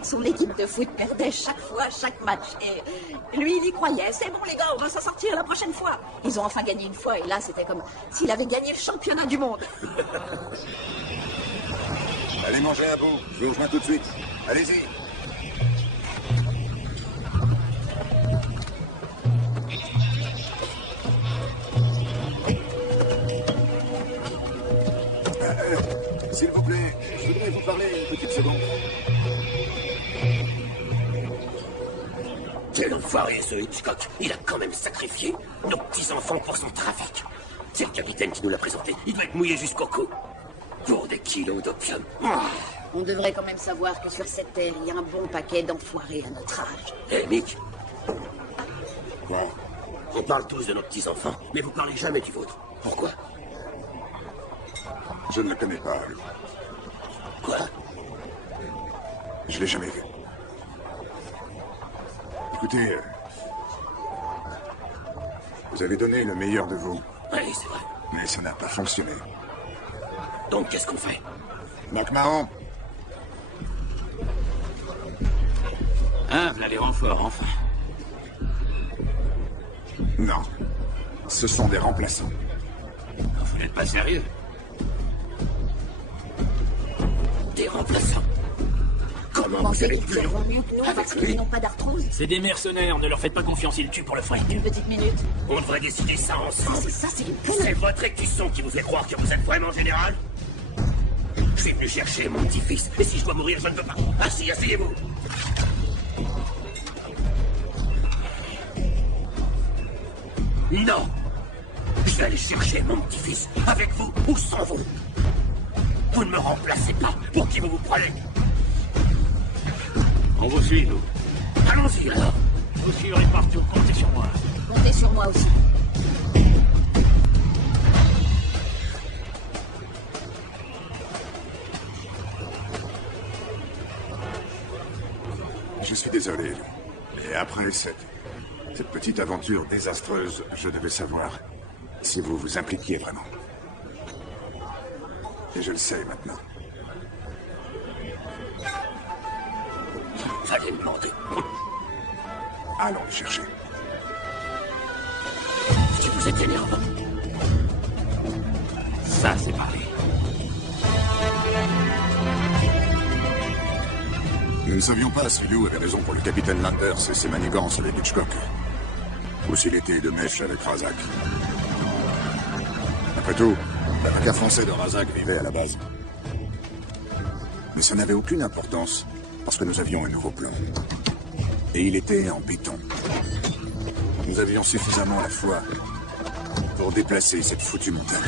Son équipe de foot perdait chaque fois, chaque match. Et lui, il y croyait. C'est bon, les gars, on va s'en sortir la prochaine fois. Ils ont enfin gagné une fois et là, c'était comme s'il avait gagné le championnat du monde. Allez manger un bout. Je vous rejoins tout de suite. Allez-y. S'il vous plaît, je voudrais vous parler une petite seconde. Quel enfoiré ce Hitchcock. Il a quand même sacrifié nos petits-enfants pour son trafic. C'est le capitaine qui nous l'a présenté. Il doit être mouillé jusqu'au cou. Pour des kilos d'opium. On devrait quand même savoir que sur cette terre, il y a un bon paquet d'enfoirés à notre âge. Hé, Mick, Quoi? on parle tous de nos petits-enfants, mais vous parlez jamais du vôtre. Pourquoi? Je ne le connais pas. Quoi? Je l'ai jamais vu. Écoutez, vous avez donné le meilleur de vous, Oui, c'est vrai. mais ça n'a pas fonctionné. Donc, qu'est-ce qu'on fait? McMahon, Ah, voilà les renforts, enfin. non. Ce sont des remplaçants. Vous n'êtes pas sérieux? Des remplaçants. Comment Vous vous pensez avez qu'ils pu... tireront mieux que nous Avec parce lui. qu'ils n'ont pas d'arthrose? C'est des mercenaires, ne leur faites pas confiance, ils tuent pour le fric. Une petite minute. On devrait décider ça ensemble. Ça, c'est une C'est connerie. votre écusson qui vous fait croire que vous êtes vraiment général? Je suis venu chercher mon petit-fils, et si je dois mourir, je ne peux pas. Assis, asseyez-vous. Non. Je vais aller chercher mon petit-fils, avec vous ou sans vous. Vous ne me remplacez pas. Pour qui vous vous prenez? On vous suit, nous. Allons-y alors. Vous suivrez partout, comptez sur moi. Comptez sur moi aussi. je suis désolé. Et après cette petite aventure désastreuse, je devais savoir si vous vous impliquiez vraiment. Et je le sais maintenant. Fallait demander. Allons le chercher. Si vous êtes énervant. Ça, c'est parlé. Nous ne savions pas si Lou avait raison pour le capitaine Landers et ses manigances avec Hitchcock. Ou s'il était de mèche avec Razak. Après tout, l'avocat français de Razak vivait à la base. Mais ça n'avait aucune importance, parce que nous avions un nouveau plan. Et il était en béton. Nous avions suffisamment la foi pour déplacer cette foutue montagne.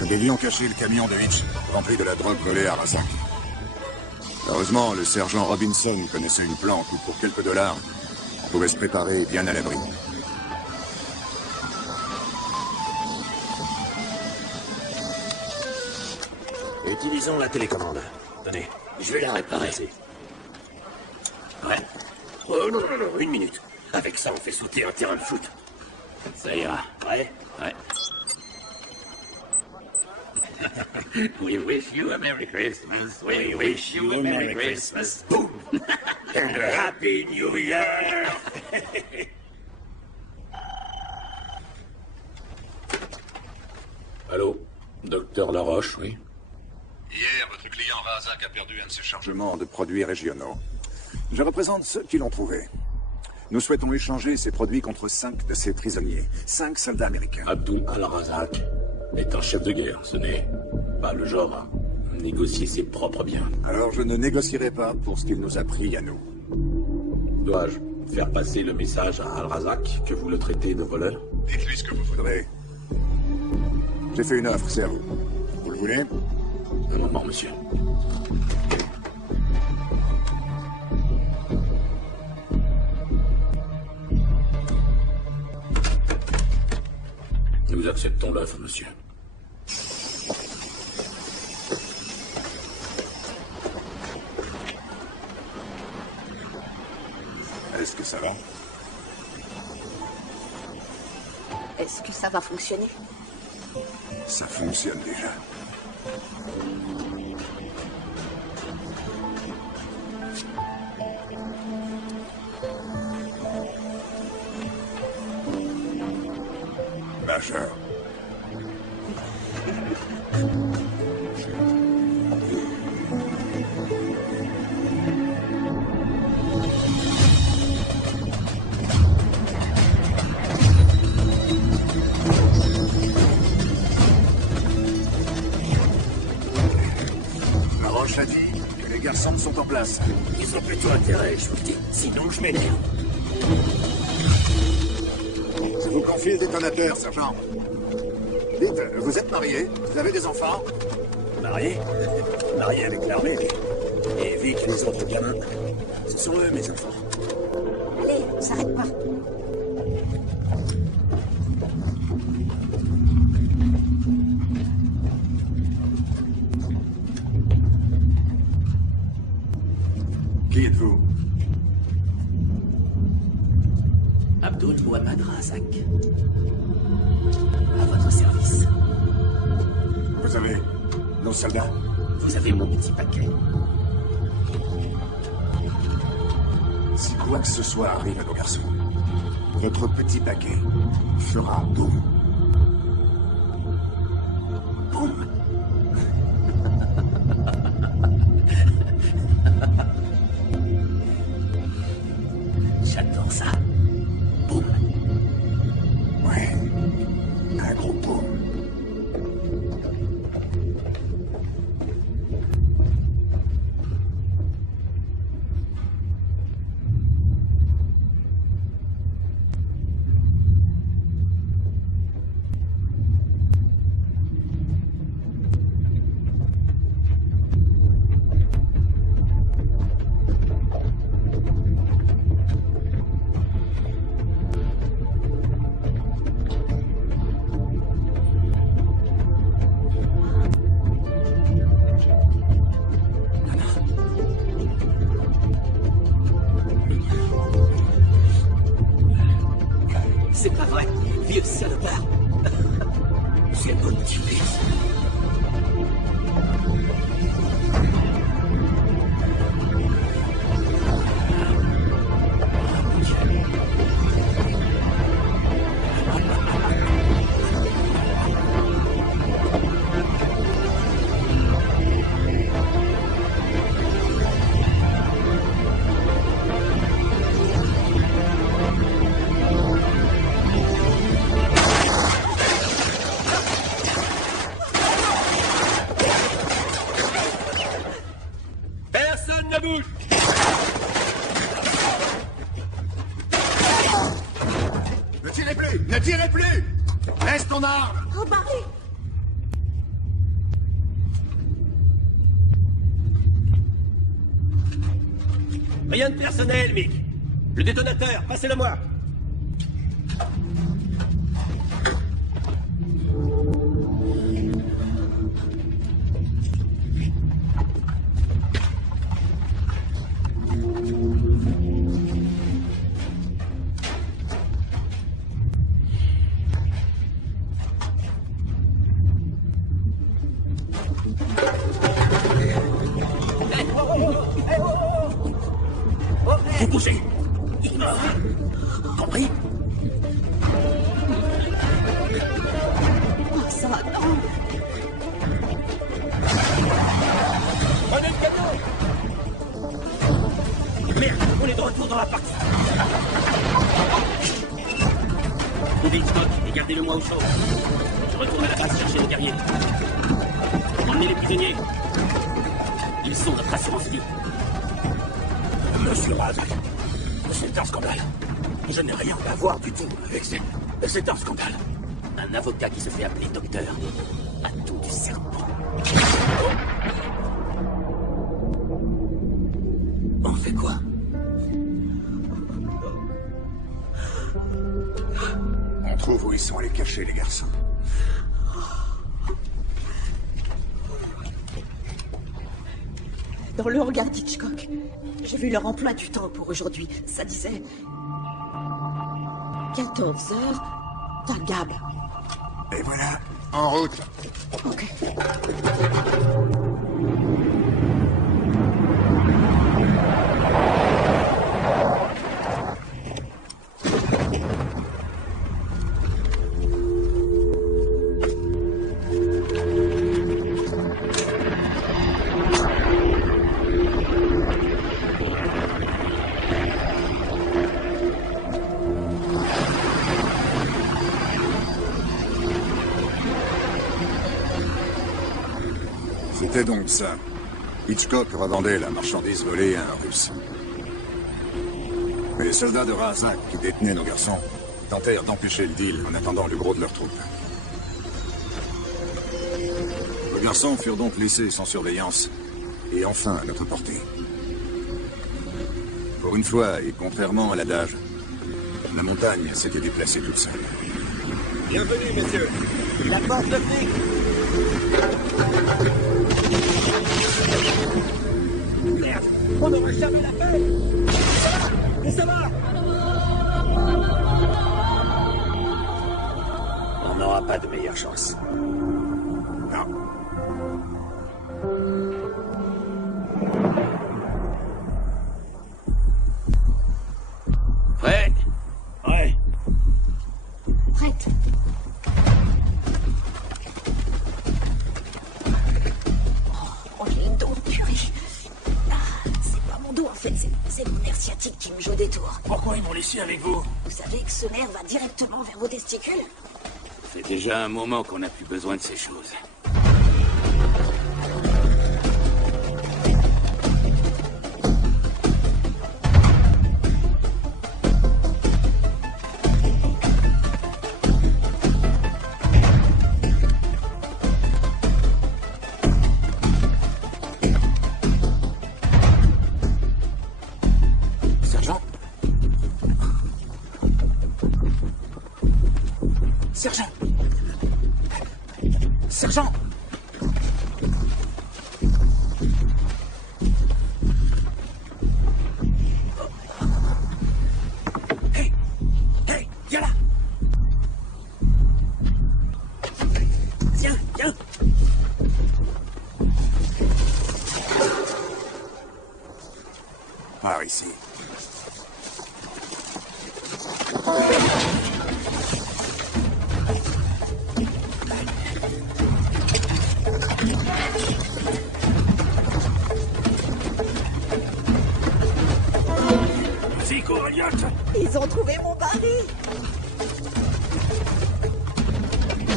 Nous devions cacher le camion de Hitch, rempli de la drogue volée à Razak. Heureusement, le sergent Robinson connaissait une plante où, pour quelques dollars, on pouvait se préparer bien à l'abri. Utilisons la télécommande. Tenez, je vais la réparer. Ouais. Oh non, non, non, une minute. Avec ça, on fait sauter un terrain de foot. Ça ira. Ouais. Ouais. We wish you a Merry Christmas. We wish you a Merry Christmas. Boom! And a Happy New Year! Allô? Docteur Laroche, oui? Hier, votre client Razak a perdu un de ses chargements de produits régionaux. Je représente ceux qui l'ont trouvé. Nous souhaitons échanger ces produits contre 5 de ses prisonniers. 5 soldats américains. Abdul al-Razak est un chef de guerre. Ce n'est pas le genre à négocier ses propres biens. Alors je ne négocierai pas pour ce qu'il nous a pris à nous. Dois-je faire passer le message à al-Razak que vous le traitez de voleur? Dites-lui ce que vous voudrez. J'ai fait une offre, c'est à vous. Vous le voulez? Un moment, monsieur. Nous acceptons l'offre, monsieur. Est-ce que ça va? Est-ce que ça va fonctionner? Ça fonctionne déjà. Major. Laroche a dit que les garçons sont en place. Ils ont plutôt intérêt, je vous le dis. Sinon, je m'énerve. Je vous confie le détonateur, sergent. Dites, vous êtes marié? Vous avez des enfants? Marié? Marié avec l'armée, oui. Et Vic, les autres gamins. Ce sont eux, mes enfants. Allez, on s'arrête pas. Qui êtes-vous? Abdul Muhammad Razak. À votre service. Vous avez nos soldats? Vous avez mon petit paquet. Si quoi que ce soit arrive à nos garçons, votre petit paquet fera boum. Boum! J'adore ça. Boum! Ouais, un gros boum. C'est mon petit-fils. Personne ne bouge! Ne tirez plus! Ne tirez plus! Laisse ton arme! Oh, Barry! Rien de personnel, Mick. Le détonateur, passez-le-moi. Vous bougez. Compris? Oh, ça, non! Prenez le cadeau. Merde, on est de retour dans la partie. Trouvez Hitchcock et gardez-le-moi au chaud. Je retourne à la base chercher les guerriers. Emmenez les prisonniers. Ils sont notre assurance vie. Monsieur Razak, c'est un scandale. Je n'ai rien à voir du tout avec ça. C'est un scandale. Un avocat qui se fait appeler docteur a tout du serpent. On fait quoi? On trouve où ils sont allés cacher, les garçons. Dans le hangar d'Hitchcock, j'ai vu leur emploi du temps pour aujourd'hui. Ça disait 14 heures tagable. Et voilà, en route. Ok. C'était donc ça. Hitchcock revendait la marchandise volée à un Russe. Mais les soldats de Razak qui détenaient nos garçons tentèrent d'empêcher le deal en attendant le gros de leurs troupes. Nos garçons furent donc laissés sans surveillance et enfin à notre portée. Pour une fois, et contrairement à l'adage, la montagne s'était déplacée toute seule. Bienvenue, messieurs. La porte de flic. Merde, on n'aura jamais la paix. Et ça va. On n'aura pas de meilleure chance. Non. Prêt? Ouais. Prête. Oh, j'ai le dos, purée. Ah, c'est pas mon dos, en fait. C'est mon nerf sciatique qui me joue des tours. Pourquoi ils m'ont laissé avec vous? Vous savez que ce nerf va directement vers vos testicules? Ça fait déjà un moment qu'on n'a plus besoin de ces choses. Sergent? Sergent! Sergent! Hey! Hey! Viens là! rare ici. Vas-y, cours, Elliot. Ils ont trouvé mon baril.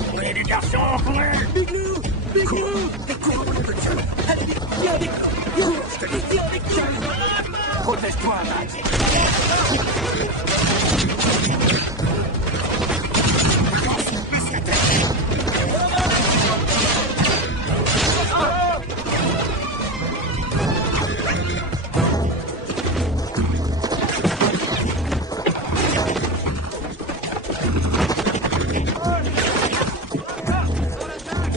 Courez, les garçons, courez. Big Lou! Big Lou! Allez, vite, viens avec nous! Viens, je te dis, viens avec nous! Protège-toi, Max.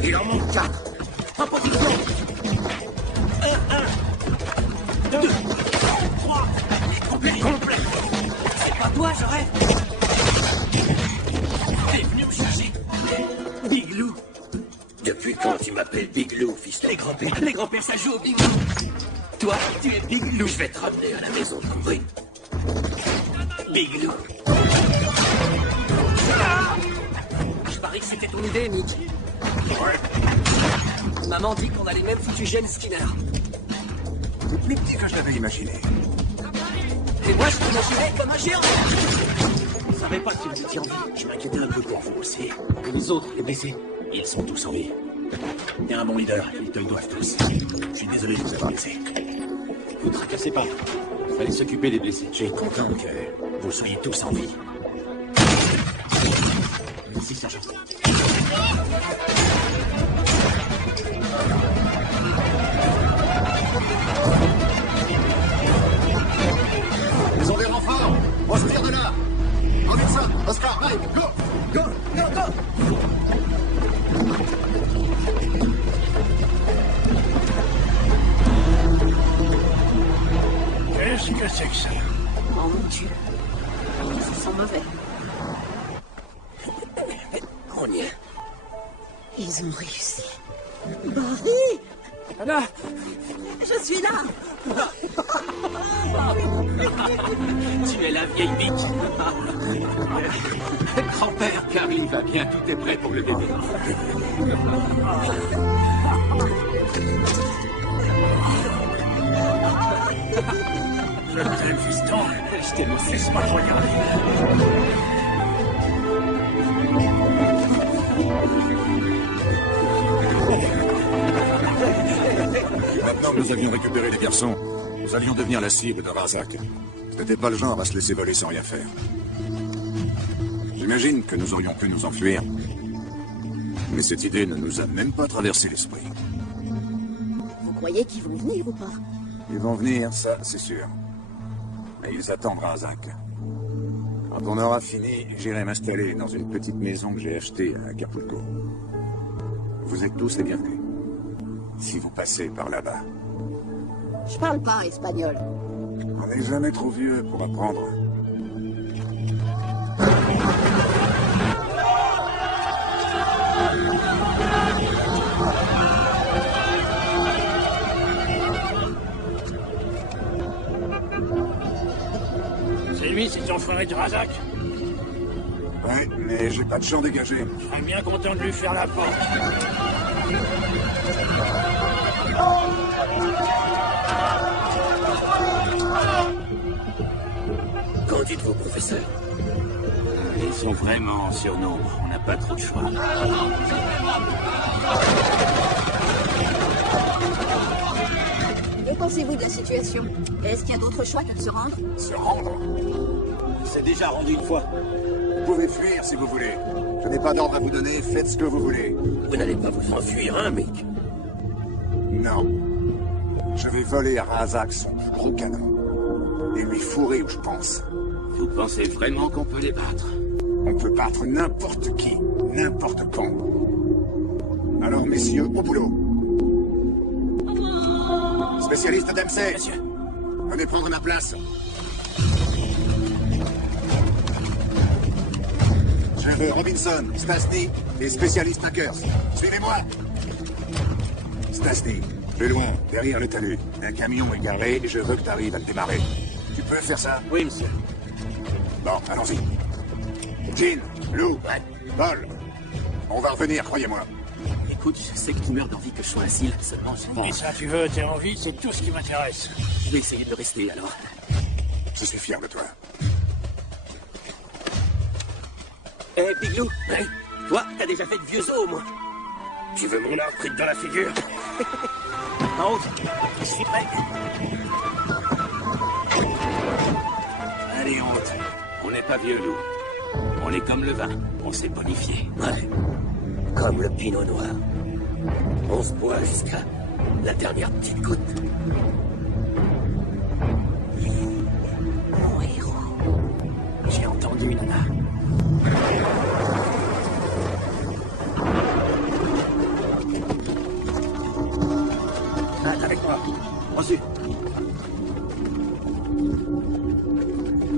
Il en manque 4. En position. 1, 2, 3. Complet. C'est pas toi, je rêve! T'es venu me chercher. Big Lou. Depuis quand tu m'appelles Big Lou, fiston? Les grands-pères, ça joue au Big Lou. Toi, tu es Big Lou. Je vais te ramener à la maison, compris? Big Lou. Je parie que c'était ton idée, Nick. Maman dit qu'on a les mêmes foutus gènes Skinner. C'est plus petit que je l'avais imaginé. Et moi, je t'imaginais comme un géant! Je savais pas que tu étiez en vie. Je m'inquiétais un peu pour vous aussi. Et les autres, les blessés. Ils sont tous en vie. T'es un bon leader, ils te le doivent tous. Je suis désolé de vous avoir laissé. Vous tracassez pas. Il fallait s'occuper des blessés. Je suis content que vous soyez tous en vie. Merci, sergent. Ils ont des renforts. On se tire de là. Robinson, Oscar, Mike, go! Go! Go! Go! Qu'est-ce que c'est que ça? Oh mon Dieu. Ça sent mauvais. On y est. Ils ont réussi. Barry! Anna! Je suis là! Tu es la vieille Vic. Grand-père, Karine va bien. Tout est prêt pour le bébé. Je t'aime, fiston. Je t'aime aussi. Laisse-moi te regarder. Maintenant que nous avions récupéré les garçons, nous allions devenir la cible de Razak. Ce n'était pas le genre à se laisser voler sans rien faire. J'imagine que nous aurions pu nous enfuir. Mais cette idée ne nous a même pas traversé l'esprit. Vous croyez qu'ils vont venir ou pas? Ils vont venir, ça, c'est sûr. Mais ils attendent Razak. Quand on aura fini, j'irai m'installer dans une petite maison que j'ai achetée à Acapulco. Vous êtes tous les bienvenus. Si vous passez par là-bas. Je parle pas espagnol. On n'est jamais trop vieux pour apprendre. C'est lui, c'est son frère de Razak. Ouais, mais j'ai pas de champ dégagé. Je serais bien content de lui faire la porte. Qu'en dites-vous, professeur? Ils sont vraiment en surnombre. On n'a pas trop de choix. Que pensez-vous de la situation? Est-ce qu'il y a d'autres choix que de se rendre? Se rendre? C'est déjà rendu une fois. Vous pouvez fuir si vous voulez. Je n'ai pas d'ordre à vous donner, faites ce que vous voulez. Vous n'allez pas vous enfuir, hein, mec? Non. Je vais voler à Razak son plus gros canon. Et lui fourrer où je pense. Vous pensez vraiment qu'on peut les battre? On peut battre n'importe qui, n'importe quand. Alors, messieurs, au boulot. Spécialiste d'MC. Monsieur. Venez prendre ma place. Je veux Robinson, Stasny et spécialiste hackers. Suivez-moi. Stasny, plus loin, derrière le talus. Un camion est garé et je veux que tu arrives à le démarrer. Tu peux faire ça? Oui, monsieur. Bon, allons-y. Jean, Lou, Paul, on va revenir, croyez-moi. Écoute, je sais que tu meurs d'envie que je sois asile, seulement Et ça, tu veux, t'es en vie, c'est tout ce qui m'intéresse. je vais essayer de le rester, alors. Je suis fier de toi. Eh, Biglou, hey, toi, t'as déjà fait de vieux os, au moins. Tu veux mon arthrite dans la figure? En haut, je suis prêt. Allez, on monte. On n'est pas vieux, Lou. On est comme le vin. On s'est bonifié. Ouais, comme le pinot noir. On se boit jusqu'à la dernière petite goutte. Mon héros. J'ai entendu, Nana. Reste avec moi. Reçu.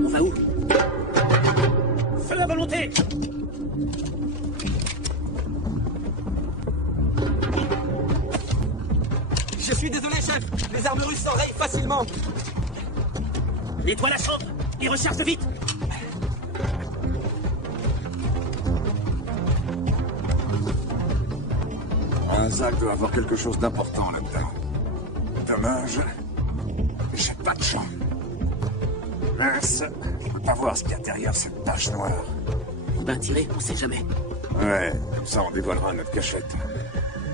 On va où? Feu à volonté! Je suis désolé, chef. Les armes russes s'enrayent facilement. Nettoie la chambre et recharge vite. Zach doit avoir quelque chose d'important là-dedans. Dommage. J'ai pas de champ. Mince. Je peux pas voir ce qu'il y a derrière cette tache noire. Ben tirer, on sait jamais. Ouais, comme ça on dévoilera notre cachette.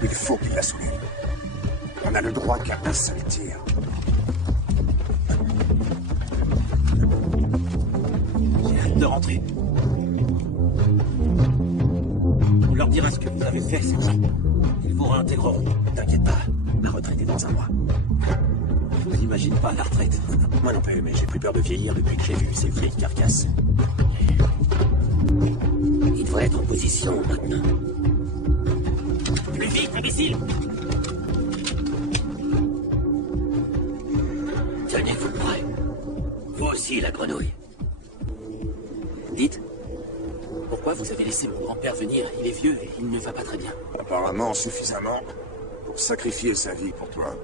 Il faut qu'il la soulève. On a le droit qu'à un seul tir. J'ai hâte de rentrer. On leur dira ce que vous avez fait, c'est dit. Ils vous réintégreront. T'inquiète pas, ma retraite est dans un mois. Je n'imagine pas la retraite. Moi non plus, mais j'ai plus peur de vieillir depuis que j'ai vu ces vieilles carcasses. Il devrait être en position maintenant. Plus vite, imbécile! Tenez-vous prêt. Vous aussi, la grenouille. Dites, pourquoi vous avez laissé mon grand-père venir? Il est vieux et il ne va pas très bien. Apparemment suffisamment pour sacrifier sa vie pour toi.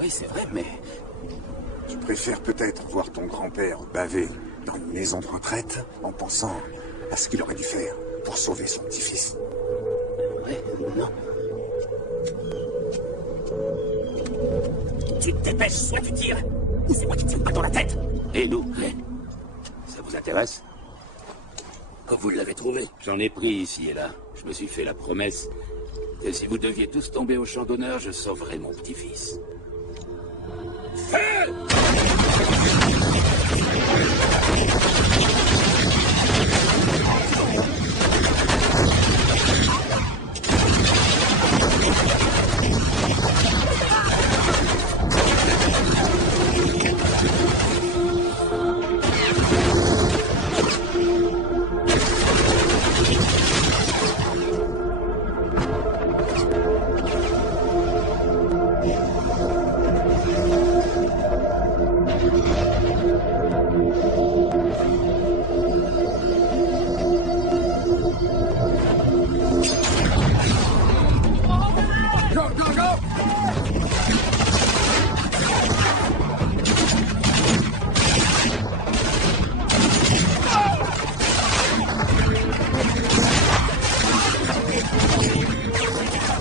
Oui, c'est vrai, mais Tu préfères peut-être voir ton grand-père baver dans une maison de retraite en pensant à ce qu'il aurait dû faire pour sauver son petit-fils. ouais, non. Tu te dépêches, soit tu tires, ou c'est moi qui tire pas dans la tête. Et nous? Ça vous intéresse? Quand vous l'avez trouvé. J'en ai pris ici et là. Je me suis fait la promesse que si vous deviez tous tomber au champ d'honneur, je sauverais mon petit-fils.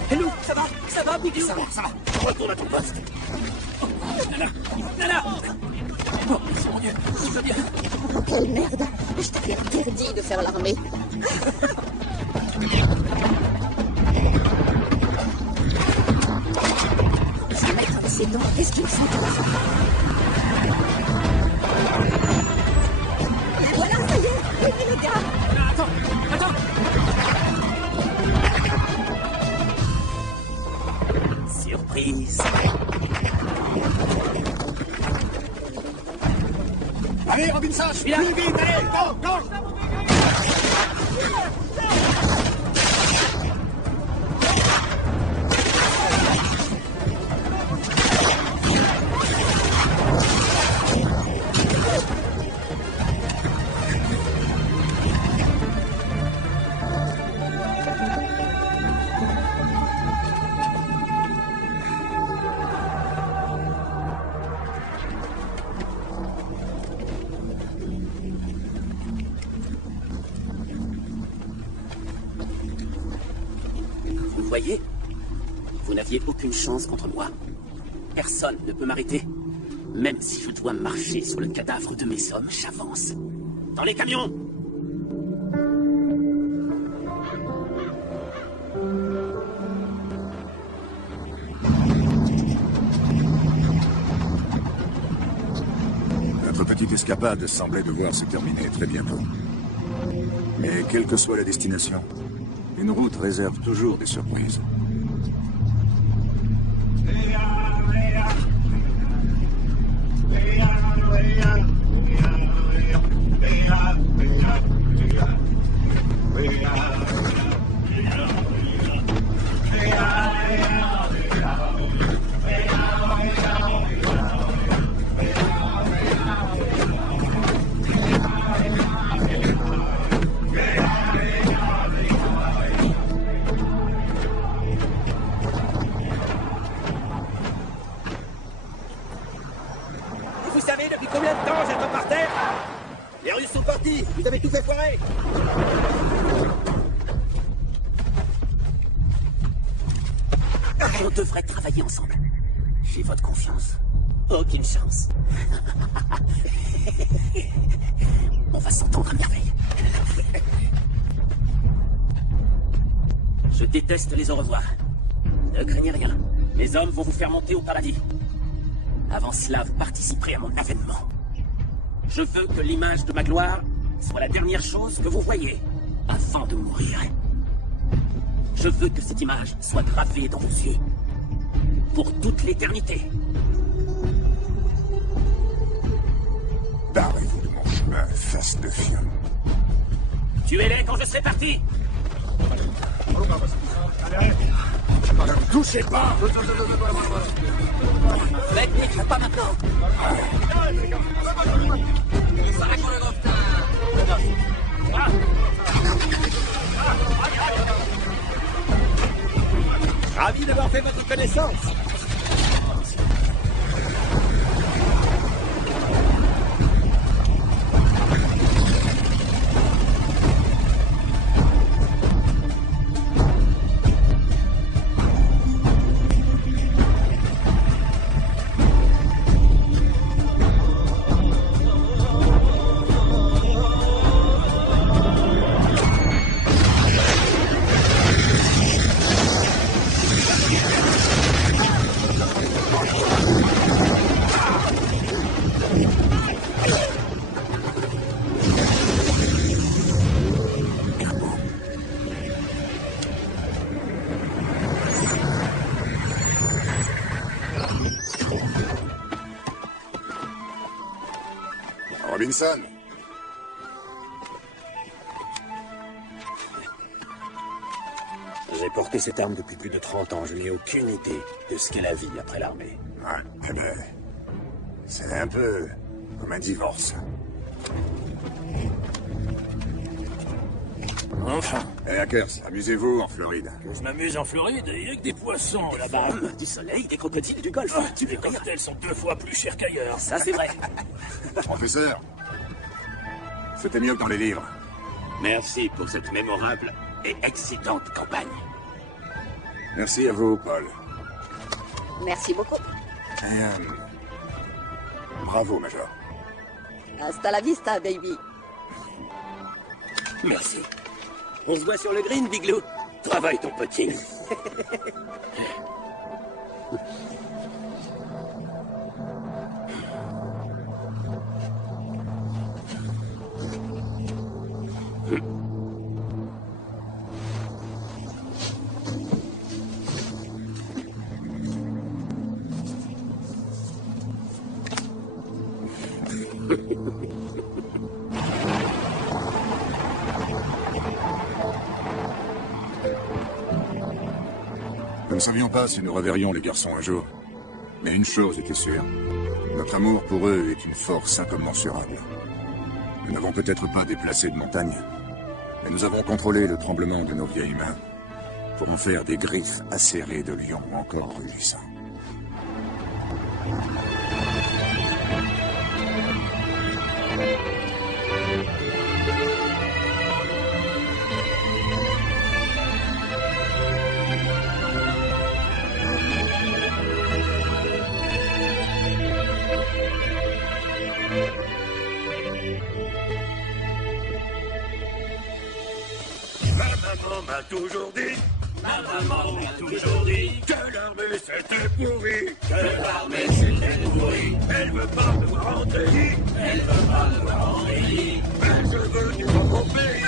Hello, ça va, Biglou? Ça va. Retourne à ton poste. Nana! Nana! Oh, mon Dieu, tout va bien. Oh, quelle merde. Je t'avais interdit de faire l'armée. Ce maître avec ses dents, qu'est-ce qu'il fout là? Voilà, ça y est, oui, le gars. Attends! Surprise! Allez, Robinson, Je suis là! plus vite, allez, go, go! Vous voyez? Vous n'aviez aucune chance contre moi. Personne ne peut m'arrêter. Même si je dois marcher sur le cadavre de mes hommes, j'avance. Dans les camions! Notre petite escapade semblait devoir se terminer très bientôt. Mais quelle que soit la destination, une route réserve toujours des surprises. Vous savez depuis combien de temps j'attends par terre? Les Russes sont partis, vous avez tout fait foirer. On devrait travailler ensemble. J'ai votre confiance. Aucune chance. On va s'entendre à merveille. Je déteste les au revoir. Ne craignez rien. Mes hommes vont vous faire monter au paradis. Avant cela, vous participerez à mon avènement. Je veux que l'image de ma gloire soit la dernière chose que vous voyez avant de mourir. Je veux que cette image soit gravée dans vos yeux. Pour toute l'éternité. Barrez-vous de mon chemin, face de fion. Tuez-les quand je serai parti. Ne me touchez pas! Faites pas maintenant. Ravi d'avoir fait votre connaissance. Robinson? J'ai porté cette arme depuis plus de 30 ans. Je n'ai aucune idée de ce qu'est la vie après l'armée. Ah, eh ben, c'est un peu comme un divorce. Enfin, Hey, hackers, amusez-vous en Floride. que je m'amuse en Floride, il y a que des poissons là-bas. Du soleil, des crocodiles et du golfe. Ah, les cocktails sont 2 fois plus chers qu'ailleurs. Ça, c'est vrai. Professeur, c'était mieux que dans les livres. Merci pour cette mémorable et excitante campagne. Merci à vous, Paul. Merci beaucoup. Et, bravo, Major. Hasta la vista, baby. Merci. On se voit sur le green, Biglou. Travaille ton putting. Nous ne savions pas si nous reverrions les garçons un jour. Mais une chose était sûre. Notre amour pour eux est une force incommensurable. Nous n'avons peut-être pas déplacé de montagne, mais nous avons contrôlé le tremblement de nos vieilles mains pour en faire des griffes acérées de lions encore rugissants. toujours dit, Ma maman m'a toujours dit que l'armée c'était pourri. que l'armée c'était pourri. Elle veut pas me voir en pays, Elle veut pas me voir en pays. mais je veux défendre mon pays.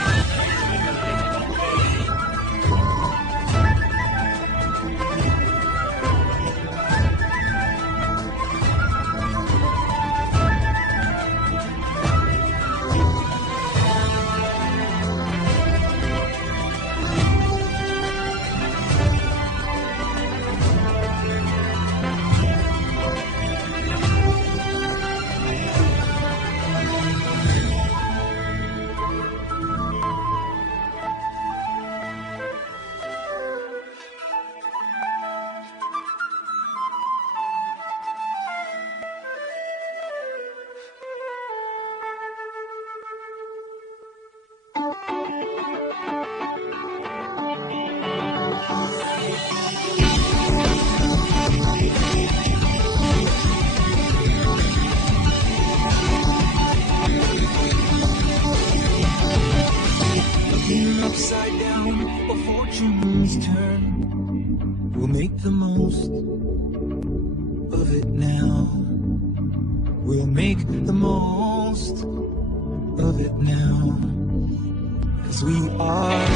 Upside down, a fortune's turn. We'll make the most of it now. We'll make the most of it now. 'Cause we are